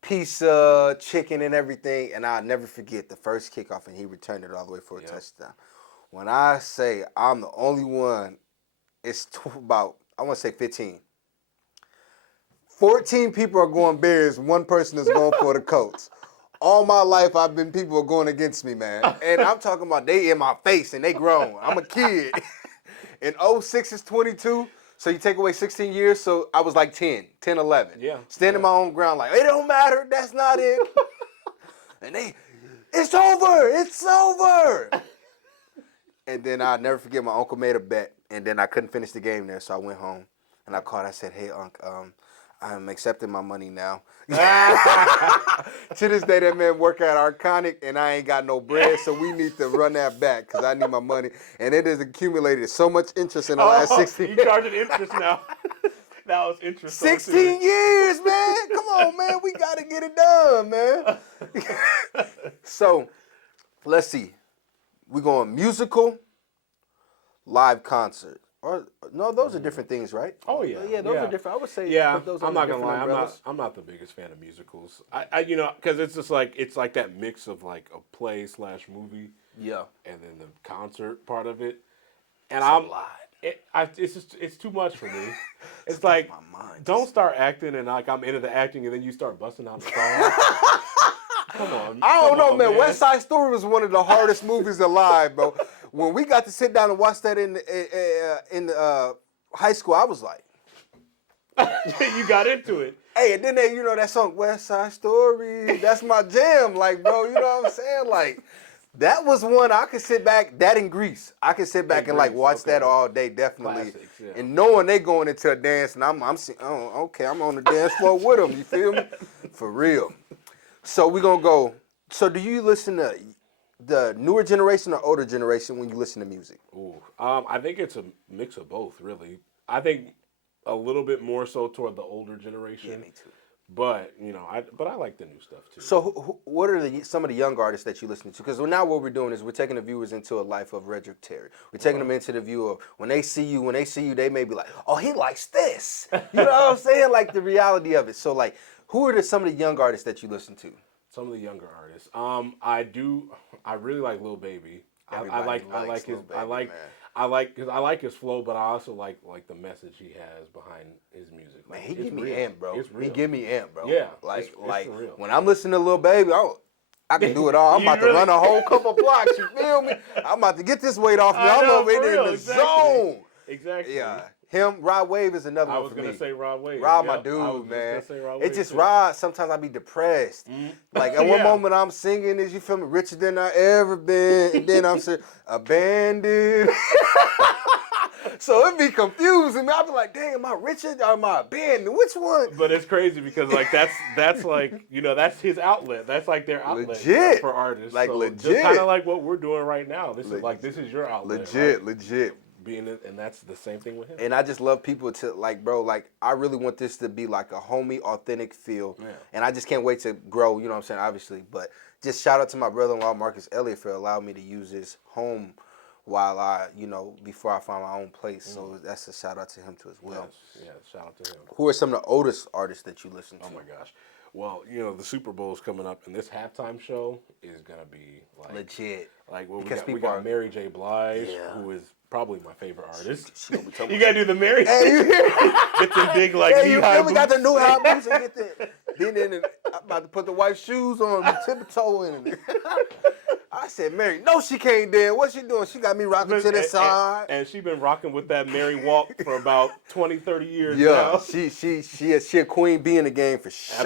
pizza, chicken, and everything. And I'll never forget the first kickoff, and he returned it all the way for a touchdown. When I say I'm the only one, it's about, I want to say 15. 14 people are going Bears, one person is going for the Colts. All my life, people are going against me, man. And I'm talking about they in my face and they grown. I'm a kid. In 06 is 22, so you take away 16 years, so I was like 10, 11. Yeah. Standing my own ground like, it don't matter, that's not it. And it's over. And then I'll never forget my uncle made a bet, and then I couldn't finish the game there, so I went home. And I called, I said, hey, Unc, I'm accepting my money now. To this day, that man work at Arconic, and I ain't got no bread, so we need to run that back, because I need my money. And it has accumulated so much interest in the last 16 You years. charging interest now. That was interest. 16 years, man. Come on, man. We got to get it done, man. So, let's see. We going musical, live concert. Or no, those are different things, right? Oh yeah, Yeah, those are different. I would say Yeah, put those I'm under not gonna different lie. umbrellas. I'm not the biggest fan of musicals. I because it's just like that mix of like a play / movie. Yeah. And then the concert part of it, and It's a lot. it's too much for me. It's like my mind. don't start acting and like I'm into the acting and then you start busting out the song. Come on. I don't come know, on, man. West Side Story was one of the hardest movies alive, bro. When we got to sit down and watch that in high school, I was like, You got into it. hey, and then they, that song, West Side Story, that's my jam. Like, bro, you know what I'm saying? Like, that was one I could sit back, that in Grease. I could sit back and, like, Grease, watch okay. that all day, definitely. Classics, yeah. And knowing they going into a dance, and I'm okay, I'm on the dance floor with them, you feel me? For real. So we going to go, so do you listen to the newer generation or older generation when you listen to music? Ooh, I think it's a mix of both, really. I think a little bit more so toward the older generation. Yeah, me too. But I like the new stuff too. So what are some of the young artists that you listen to? Because now what we're doing is we're taking the viewers into a life of Redrick Terry. We're taking them into the view of when they see you, they may be like, oh, he likes this. You know what I'm saying? Like the reality of it. So like, who are some of the young artists that you listen to? Some of the younger artists. I really like Lil Baby. I like his flow, but I also like the message he has behind his music. Man, Like, he it's give me real. amp, bro. It's real. He give me amp, bro. Yeah, Like it's for real. when I'm listening to Lil Baby, I can do it all. I'm You about to really- run a whole couple blocks. You feel me? I'm about to get this weight off me. I I'm know, over for there in real, the exactly. zone. Exactly. Yeah. Him, Rod Wave is another I one was for me. gonna say Rod Wave. Rod, my Yep, I was dude, just man. gonna say Rod It Wave, just too. Rod. Sometimes I be depressed. Like at one Yeah. moment I'm singing, is you feel me, richer than I ever been, and then I'm saying abandoned. So it be confusing me. I be like, dang, am I richer or am I abandoned? Which one? But it's crazy because like that's like that's his outlet. That's like their outlet Legit. for artists. Like, so legit. Just kind of like what we're doing right now. This is your outlet. Legit, right? legit. and that's the same thing with him. And I just love people to like, bro, like I really want this to be like a homey, authentic feel. Yeah. And I just can't wait to grow, you know what I'm saying, obviously. But just shout out to my brother-in-law, Marcus Elliott, for allowing me to use his home while I, before I find my own place. So that's a shout out to him too as well. Yes, shout out to him. Who are some of the oldest artists that you listen to? Oh my gosh. Well, the Super Bowl is coming up, and this halftime show is gonna be like Legit. Like Because we got Mary J. Blige, who is probably my favorite artist. She gonna be talking You gotta do the Mary. Hey, you hear? Get them big like Hey, you knee-high feel me? Got the boots. new high boots and get the. Then I'm about to put the white shoes on, the tiptoe in it. I said, Mary, no, she can't dance. What's she doing? She got me rocking to the side. And she been rocking with that Mary walk for about 20, 30 years Yeah, now. she a queen bee in the game for sure.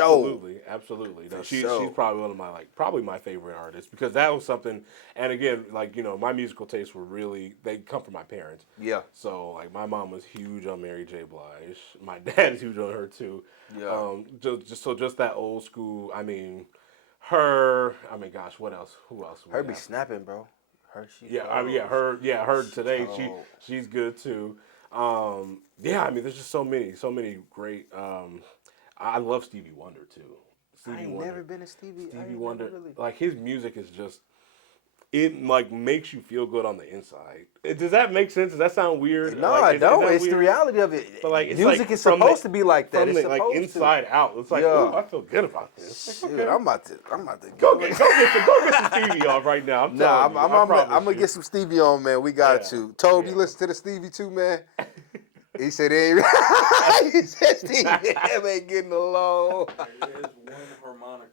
Absolutely. No, she's sure. probably one of my probably my favorite artists, because that was something. And again, my musical tastes were really, they come from my parents. Yeah. So like my mom was huge on Mary J. Blige. My dad is huge on her too. Yeah. Just that old school. Gosh, what else? Who else? Her be snapping, bro. Her today. Cold. She's good too. There's just so many great. I love Stevie Wonder too. I ain't never been a Stevie Wonder. Really. Like his music is just, it like makes you feel good on the inside. Does that make sense? Does that sound weird? No, like, I don't. Is It's weird? the reality of it. But like, music is supposed to be like that. It's like supposed inside out. It's like, Yeah. ooh, I feel good about this. Shit, I'm about to Go get some Stevie off right now. I'm gonna get some Stevie on, man. We got you. Tobe, you listen to the Stevie too, man. He said, he said Stevie ain't getting along. There is one harmonica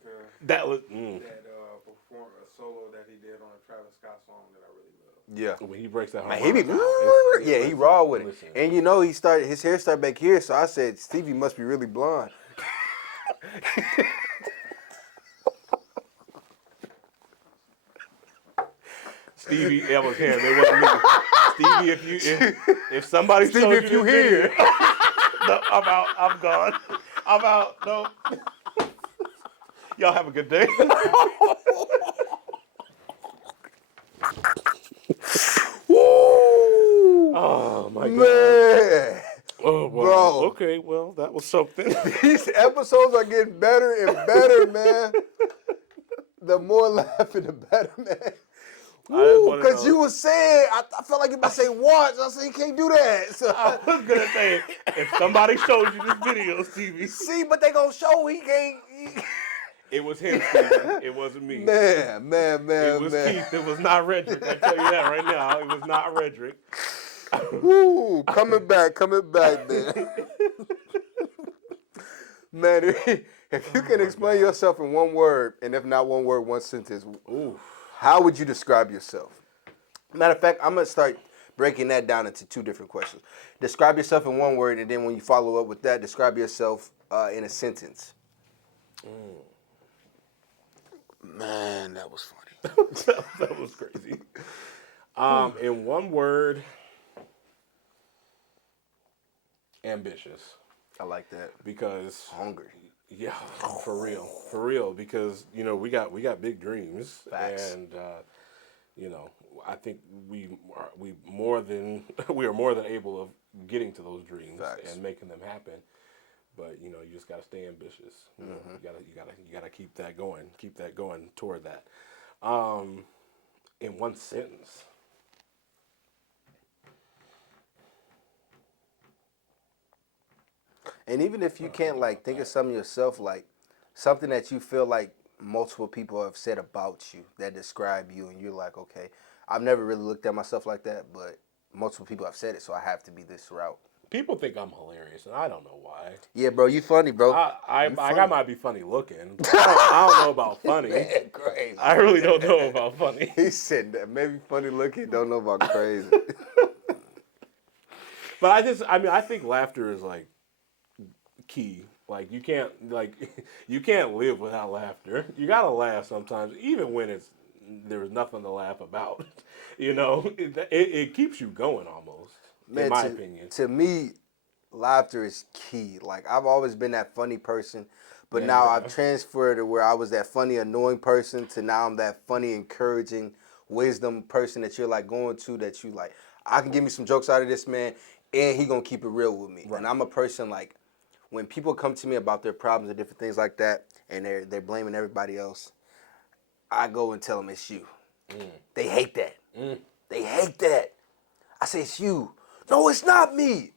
that was performed a solo that he did on a Travis Scott song that I really love. Yeah. when he breaks that Man, harmonica. he raw with it. Listen. And his hair started back here, so I said Stevie must be really blonde. Stevie, that was him. It wasn't me. Stevie, if somebody Stevie, showed if you this here. video- No, I'm out. I'm gone. I'm out. No. Y'all have a good day. Oh my God. Man. Oh, wow. Bro. Okay, well, that was something. These episodes are getting better and better, man. The more laughing, the better, man. Because you was saying, I felt like you about to say watch. I said, you can't do that. So, I was going to say, if somebody showed you this video, Stevie. see, but they going to show he can't. It was him, Stevie. It wasn't me. Man. It was Keith. It was not Redrick. I tell you that right now. It was not Redrick. Woo, coming back, man. Man, if you can explain yourself in one word, and if not one word, one sentence, how would you describe yourself? Matter of fact, I'm going to start breaking that down into two different questions. Describe yourself in one word, and then when you follow up with that, describe yourself in a sentence. Man, that was funny. That was crazy. In one word, ambitious. I like that. Because Hungry. yeah, for real. Because we got big dreams. Facts. And I think we are more than able of getting to those dreams. Facts. And making them happen. But you just gotta stay ambitious. You gotta keep that going toward that. In one sentence. And even if you can't think of something yourself, something that you feel like multiple people have said about you that describe you, and you're like, okay, I've never really looked at myself like that, but multiple people have said it, so I have to be this route. People think I'm hilarious, and I don't know why. Yeah, bro, you funny, bro. I might be funny looking, but I don't know about funny. Man, crazy. I really don't know about funny. He said that. Maybe funny looking, don't know about crazy. But I think laughter is key. You can't live without laughter. You gotta laugh sometimes, even when there's nothing to laugh about. It keeps you going almost. Man, in my opinion. To me, laughter is key. I've always been that funny person, but now I've transferred to where I was that funny, annoying person to now I'm that funny, encouraging, wisdom person that you're going to, that you I can give me some jokes out of this man, and he gonna keep it real with me. Right. And I'm a person like, when people come to me about their problems and different things like that, and they're blaming everybody else, I go and tell them it's you. They hate that. They hate that. I say it's you. No, it's not me.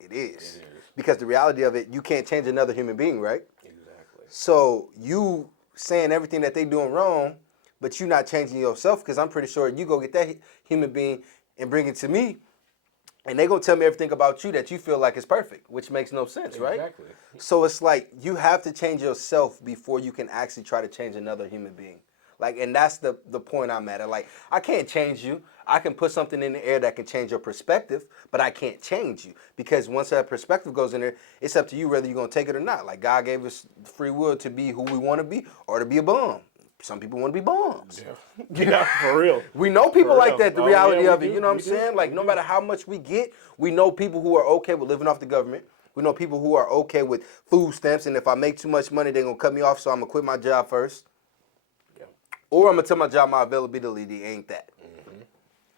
It is. Because the reality of it, you can't change another human being, right? Exactly. So you saying everything that they doing wrong, but you not changing yourself, because I'm pretty sure you go get that human being and bring it to me, and they gonna tell me everything about you that you feel like is perfect, which makes no sense, right? Exactly. So it's like you have to change yourself before you can actually try to change another human being. Like, and that's the point I'm at. Like, I can't change you. I can put something in the air that can change your perspective, but I can't change you, because once that perspective goes in there, it's up to you whether you're gonna take it or not. Like, God gave us free will to be who we want to be or to be a bum. Some people want to be bums. Yeah, for real. We know people For like real. that, the Oh, reality yeah, we of it. do. You know what I'm We do. saying? Like, We no do. matter how much we get, we know people who are okay with living off the government. We know people who are okay with food stamps, and if I make too much money, they're going to cut me off, so I'm going to quit my job first. Yeah. Or I'm going to tell my job my availability ain't that.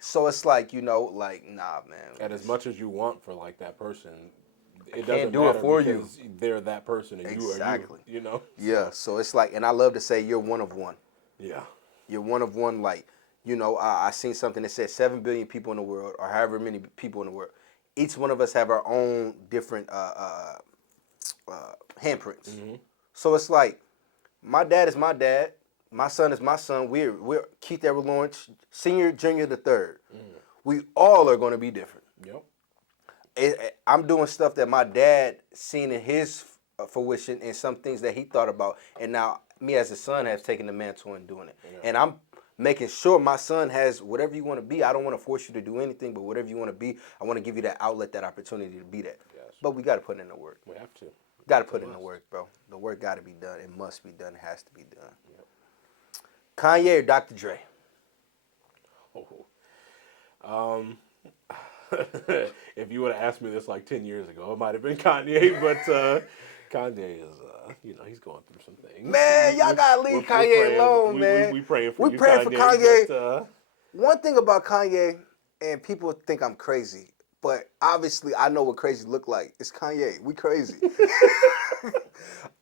So it's like, you know, like, nah, man. And as much as you want for like that person, it can't doesn't do it matter for you. because they're that person and Exactly. you are you. You know. Yeah, so it's like, and I love to say you're one of one. Yeah. You're one of one. Like, you know, I seen something that said 7 billion people in the world, or however many people in the world. Each one of us have our own different handprints. So it's like, my dad is my dad, my son is my son. We're Keith Edward Lawrence, senior, junior, the third. We all are going to be different. Yep. I'm doing stuff that my dad seen in his fruition, and some things that he thought about, and now me as a son has taken the mantle and doing it. Yeah. And I'm making sure my son has whatever you want to be. I don't want to force you to do anything, but whatever you want to be, I want to give you that outlet, that opportunity to be that. Yes. But we got to put in the work. We have to. Got to put in the work, bro. The work got to be done. It must be done. It has to be done. Yep. Kanye or Dr. Dre? If you would have asked me this like 10 years ago, it might have been Kanye, but Kanye is, he's going through some things. Man, y'all got to leave Kanye alone, man. We praying for We you, praying for Kanye. But, One thing about Kanye, and people think I'm crazy, but obviously I know what crazy look like. It's Kanye. We crazy.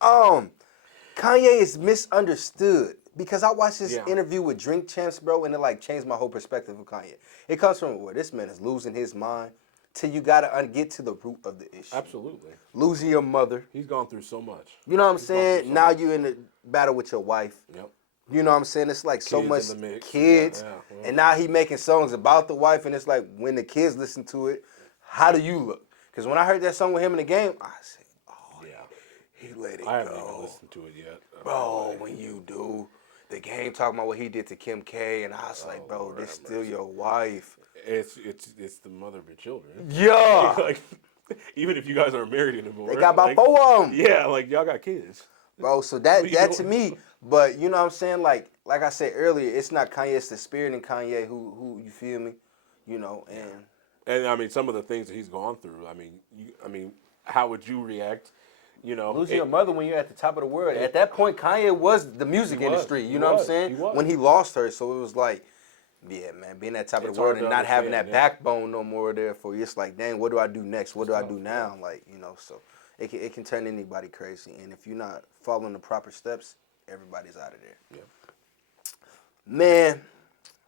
Kanye is misunderstood, because I watched this interview with Drink Champs, bro, and it like changed my whole perspective of Kanye. It comes from where this man is losing his mind, till you gotta get to the root of the issue. absolutely. Losing your mother. He's gone through so much. You know what I'm He's gone through saying? so Now much. you're in the battle with your wife. Yep. You know what I'm saying? It's like so Kids much in the mix. kids. Yeah. And now he making songs about the wife, and it's like, when the kids listen to it, how do you look? Because when I heard that song with him in the game, I said, oh, Yeah. he let it I haven't go. even listened to it yet. Bro, when you do, the game talking about what he did to Kim K, and I was like, bro, Lord this have still mercy. your wife. It's the mother of your children. Yeah. Like, even if you guys aren't married anymore. They got about like, 4 of them. Yeah, like y'all got kids. Bro, so What are you that to doing? me, but you know what I'm saying? Like I said earlier, it's not Kanye, it's the spirit in Kanye who you feel me? You know, and And I mean, some of the things that he's gone through. I mean, how would you react? You know, losing your mother when you're at the top of the world. At that point, Kanye was the music He was. industry. You He know what I'm was. saying? He was. When he lost her, so it was like, yeah, man, being at the top of It's the world hard and to not having that understand, yeah. backbone no more there for you. It's like, dang, what do I do next? What do I tough, do now? Like, you know, so it can turn anybody crazy. And if you're not following the proper steps, everybody's out of there. Yeah. Man,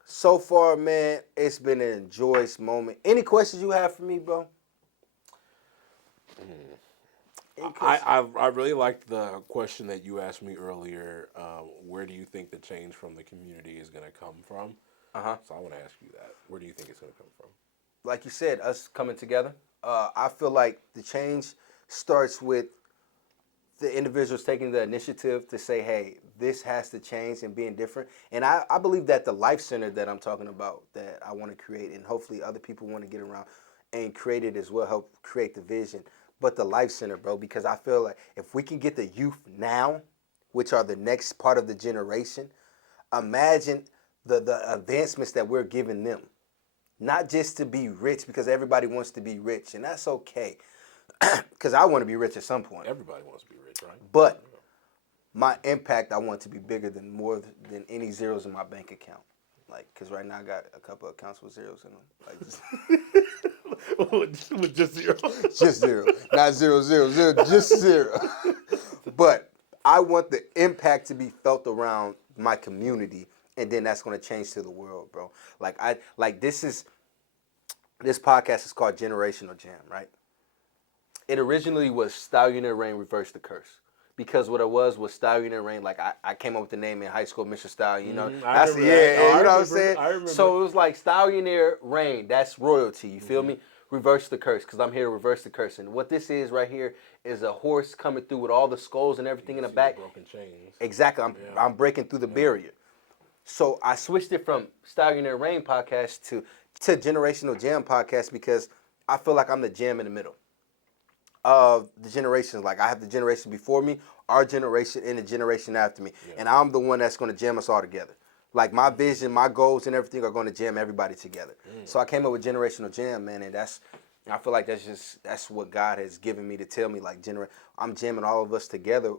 so far, man, it's been an joyous moment. Any questions you have for me, bro? Any questions? I really liked the question that you asked me earlier. Where do you think the change from the community is going to come from? So I want to ask you that. Where do you think it's going to come from? Like you said, us coming together. I feel like the change starts with the individuals taking the initiative to say, hey, this has to change and being different. And I believe that the life center that I'm talking about, that I want to create, and hopefully other people want to get around and create it as well, help create the vision. But the life center, bro, because I feel like if we can get the youth now, which are the next part of the generation, imagine the advancements that we're giving them. Not just to be rich, because everybody wants to be rich, and that's okay. Because I want to be rich at some point. Everybody wants to be rich, right? But my impact, I want to be bigger than more than any zeros in my bank account. Like, cause right now I got a couple accounts with zeros in them. Like, With just zero. just zero, not 000, just zero. But I want the impact to be felt around my community, and then that's gonna change to the world, bro. This podcast is called Generational Jam, right? It originally was Stallion and Rain Reverse the Curse. Because what it was Stallion and Rain. Like I came up with the name in high school, Mr. Stallion. You know, I that's remember that. Oh, you know what I'm I saying. remember. So it was like Stallion and Rain. That's royalty. You feel me? Reverse the curse, because I'm here to reverse the curse. And what this is right here is a horse coming through with all the skulls and everything in the back. Broken chains. Exactly. I'm breaking through the barrier. So I switched it from Stallion and Rain podcast to Generational Jam podcast because I feel like I'm the jam in the middle of the generations. Like I have the generation before me, our generation, and the generation after me. Yeah. And I'm the one that's going to jam us all together. Like my vision, my goals, and everything are going to jam everybody together. So I came up with Generational Jam, man, and I feel like that's what God has given me to tell me. Like I'm jamming all of us together.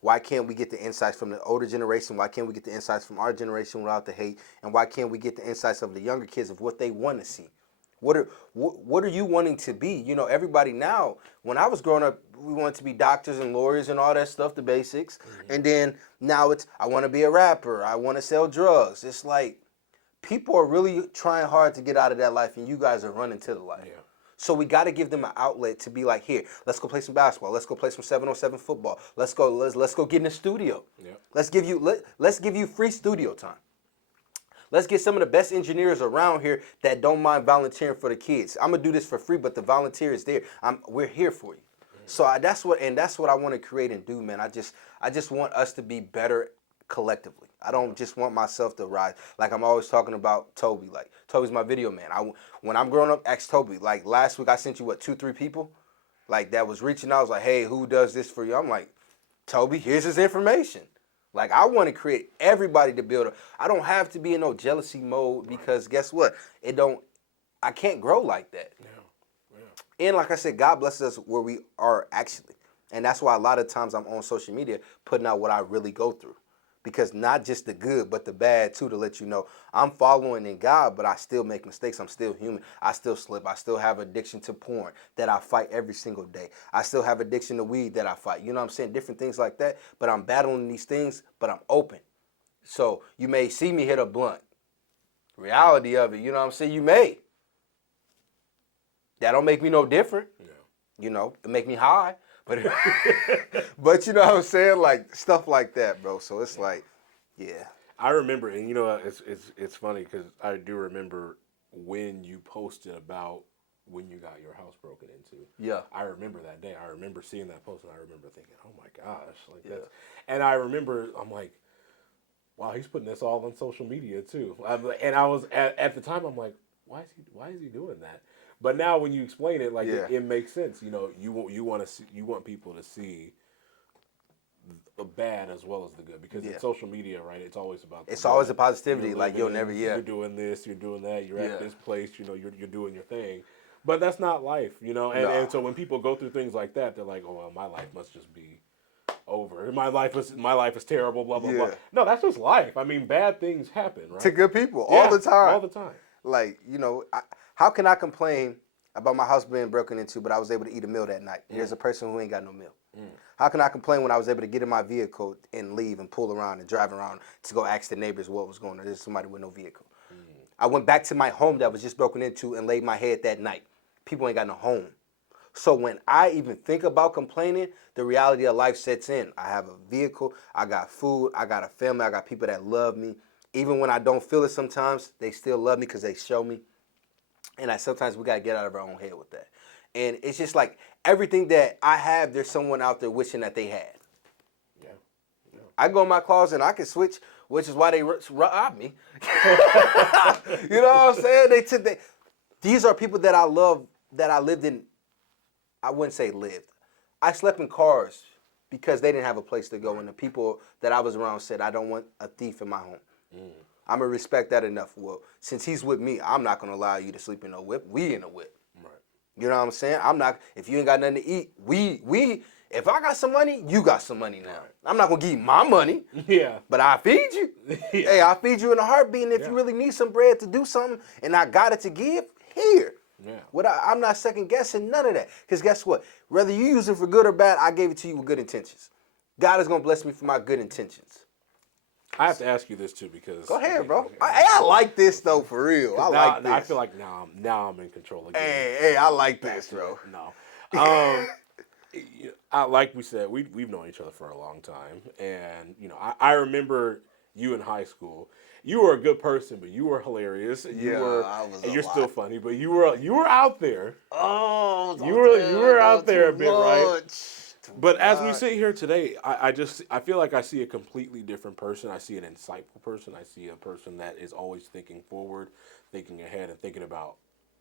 Why can't we get the insights from the older generation? Why can't we get the insights from our generation without the hate? And why can't we get the insights of the younger kids of what they want to see? What are you wanting to be? You know, everybody now, when I was growing up, we wanted to be doctors and lawyers and all that stuff, the basics. And then now it's, I want to be a rapper. I want to sell drugs. It's like, people are really trying hard to get out of that life, and you guys are running to the life. Yeah. So we got to give them an outlet to be like, here, let's go play some basketball. Let's go play some 7-on-7 football. Let's go get in the studio. Yeah. Let's give you free studio time. Let's get some of the best engineers around here that don't mind volunteering for the kids. I'm gonna do this for free, but the volunteer is there. We're here for you. So that's what I want to create and do, man. I just want us to be better collectively. I don't just want myself to rise. Like I'm always talking about Toby. Like Toby's my video man. When I'm growing up, ask Toby. Like last week I sent you 2-3 people, like that was reaching out. I was like, hey, who does this for you? I'm like, Toby, here's his information. Like, I want to create everybody to build I don't have to be in no jealousy mode because guess what? I can't grow like that. Yeah. Yeah. And like I said, God blesses us where we are actually. And that's why a lot of times I'm on social media putting out what I really go through. Because not just the good, but the bad too, to let you know I'm following in God, but I still make mistakes. I'm still human. I still slip. I still have addiction to porn that I fight every single day. I still have addiction to weed that I fight. You know what I'm saying? Different things like that. But I'm battling these things, but I'm open. So you may see me hit a blunt. Reality of it, you know what I'm saying? You may. That don't make me no different. Yeah. You know, it make me high. But but you know what I'm saying, like stuff like that, bro. So it's like, yeah. I remember, and you know, it's funny because I do remember when you posted about when you got your house broken into. Yeah. I remember that day. I remember seeing that post, and I remember thinking, oh my gosh, like that. And I remember, I'm like, wow, he's putting this all on social media too. And I was at the time, I'm like, why is he doing that? But now when you explain it, like it makes sense. You know, you want people to see the bad as well as the good because in social media, right? It's always about it's always a positivity. Like you'll never you're doing this, you're doing that, you're at this place. You know, you're doing your thing. But that's not life, you know. And so when people go through things like that, they're like, oh well, my life must just be over. My life is terrible. Blah blah blah. No, that's just life. I mean, bad things happen, right? To good people all the time. All the time. Like you know. How can I complain about my house being broken into, but I was able to eat a meal that night? There's a person who ain't got no meal. How can I complain when I was able to get in my vehicle and leave and pull around and drive around to go ask the neighbors what was going on? There's somebody with no vehicle. I went back to my home that was just broken into and laid my head that night. People ain't got no home. So when I even think about complaining, the reality of life sets in. I have a vehicle, I got food, I got a family, I got people that love me. Even when I don't feel it sometimes, they still love me because they show me. And sometimes we got to get out of our own head with that. And it's just like everything that I have, there's someone out there wishing that they had. Yeah. I go in my closet and I can switch, which is why they robbed me. You know what I'm saying? These are people that I love, that I lived in. I wouldn't say lived. I slept in cars because they didn't have a place to go. And the people that I was around said, I don't want a thief in my home. I'm going to respect that enough. Well, since he's with me, I'm not going to allow you to sleep in no whip. We in a whip. Right. You know what I'm saying? I'm not, if you ain't got nothing to eat, we If I got some money, you got some money now. I'm not gonna give you my money, Yeah. but I feed you. Yeah. Hey, I feed you in a heartbeat. And if Yeah. you really need some bread to do something, and I got it to give, here. Yeah. I'm not second guessing none of that. Because guess what? Whether you use it for good or bad, I gave it to you with good intentions. God is gonna bless me for my good intentions. I have to ask you this too because Go ahead, bro. I like this though, for real. I like this. I feel like now I'm in control again. Hey, I like this, bro. No. Like we said, we've known each other for a long time, and I remember you in high school. You were a good person, but you were hilarious. And you're still funny, but you were out there. Oh, You were out there a bit, right? But as we sit here today, I feel like I see a completely different person. I see an insightful person. I see a person that is always thinking forward, thinking ahead, and thinking about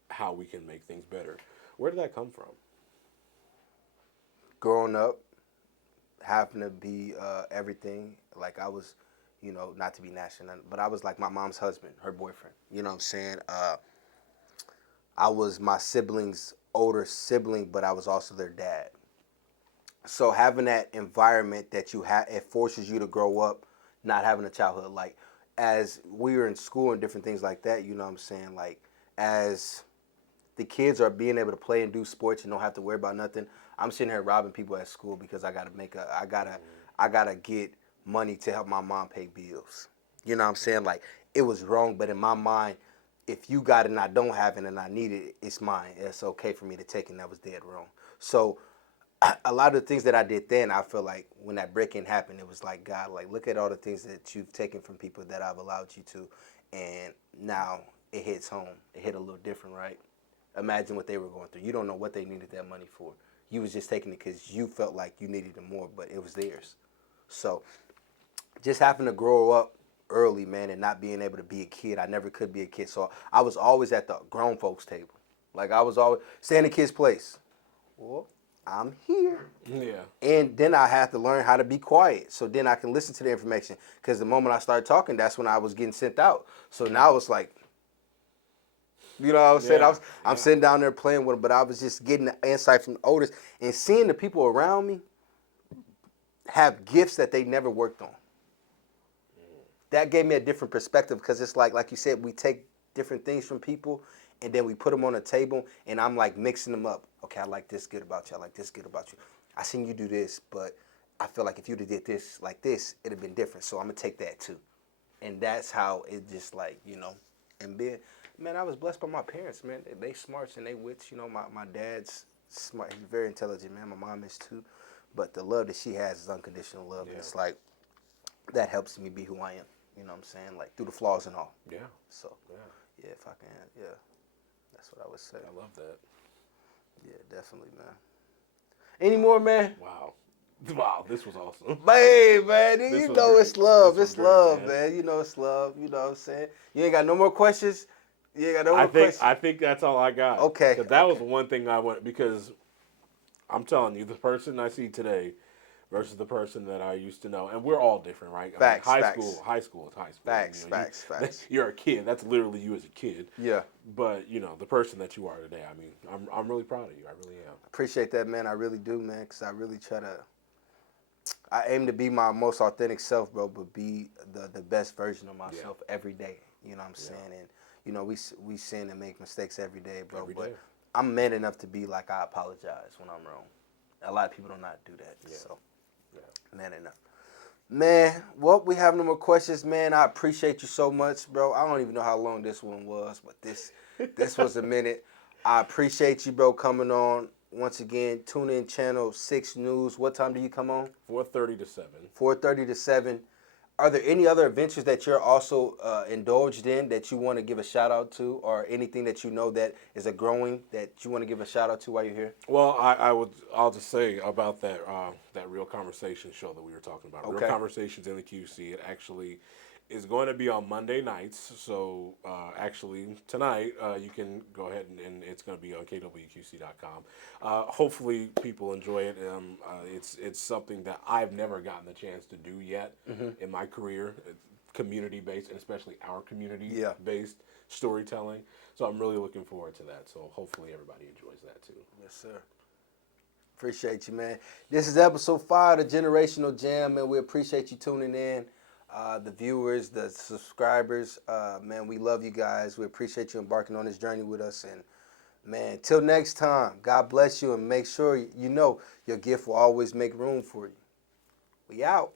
how we can make things better. Where did that come from? Growing up, having to be everything, like I was, not to be national, but I was like my mom's husband, her boyfriend. You know what I'm saying? I was my siblings' older sibling, but I was also their dad. So having that environment that you have, it forces you to grow up not having a childhood. Like as we were in school and different things like that, you know what I'm saying? Like as the kids are being able to play and do sports and don't have to worry about nothing, I'm sitting here robbing people at school because I gotta get money to help my mom pay bills. You know what I'm saying? Like it was wrong, but in my mind, if you got it and I don't have it and I need it, it's mine. It's okay for me to take it, and that was dead wrong. So a lot of the things that I did then, I feel like when that break-in happened, it was like, God, like, look at all the things that you've taken from people that I've allowed you to, and now it hits home. It hit a little different, right? Imagine what they were going through. You don't know what they needed that money for. You was just taking it because you felt like you needed it more, but it was theirs. So just having to grow up early, man, and not being able to be a kid. I never could be a kid. So I was always at the grown folks table. Like I was always, stay in the kid's place. Well, I'm here. Yeah. And then I had to learn how to be quiet. So then I can listen to the information. Because the moment I started talking, that's when I was getting sent out. So now it's like, you know what I'm saying? I'm sitting down there playing with them, but I was just getting the insight from the oldest and seeing the people around me have gifts that they never worked on. That gave me a different perspective because it's like you said, we take different things from people and then we put them on a table and I'm like mixing them up. Okay, I like this good about you. I like this good about you. I seen you do this, but I feel like if you'd have did this like this, it'd have been different. So I'm going to take that too. And that's how it just like, and being, man, I was blessed by my parents, man. They smarts and they wits. My dad's smart. He's very intelligent, man. My mom is too. But the love that she has is unconditional love. Yeah. And it's like, that helps me be who I am. You know what I'm saying? Like through the flaws and all. Yeah. So, yeah, if I can, yeah. That's what I would say. I love that. Yeah, definitely, man. Any more, man? Wow. Wow, this was awesome. Hey, man, you know great. it's love. This was It's great, love, man. man. You know it's love. You know what I'm saying? You ain't got no more questions? You ain't got no more questions? I think that's all I got. Okay. Because that was one thing I went, because I'm telling you, the person I see today versus the person that I used to know, and we're all different, right? Facts, I mean, facts. high school is high school. Facts, facts. You're a kid. That's literally you as a kid. Yeah. But, the person that you are today, I mean, I'm really proud of you. I really am. Appreciate that, man. I really do, man, because I really I aim to be my most authentic self, bro, but be the best version of myself every day. You know what I'm saying? And, we sin and make mistakes every day, bro. Every but day. I'm man enough to be like, I apologize when I'm wrong. A lot of people do not do that. Yeah. So, man enough. Man, well, we have no more questions, man. I appreciate you so much, bro. I don't even know how long this one was, but this was a minute. I appreciate you, bro, coming on. Once again, tune in channel 6 News. What time do you come on? 4:30 to 7. 4:30 to 7. Are there any other adventures that you're also indulged in that you want to give a shout out to, or anything that you know that is a growing that you want to give a shout out to while you're here? Well, I'll just say about that Real Conversation show that we were talking about. Okay. Real Conversations in the QC. It actually is going to be on Monday nights. So actually tonight you can go ahead and it's going to be on kwqc.com. Hopefully people enjoy it. It's something that I've never gotten the chance to do yet in my career. It's community-based, and especially our community-based storytelling. So I'm really looking forward to that. So hopefully everybody enjoys that too. Yes, sir. Appreciate you, man. This is episode 5 of Generational Jam, and we appreciate you tuning in. The viewers, the subscribers, man, we love you guys. We appreciate you embarking on this journey with us. And, man, till next time, God bless you, and make sure you know your gift will always make room for you. We out.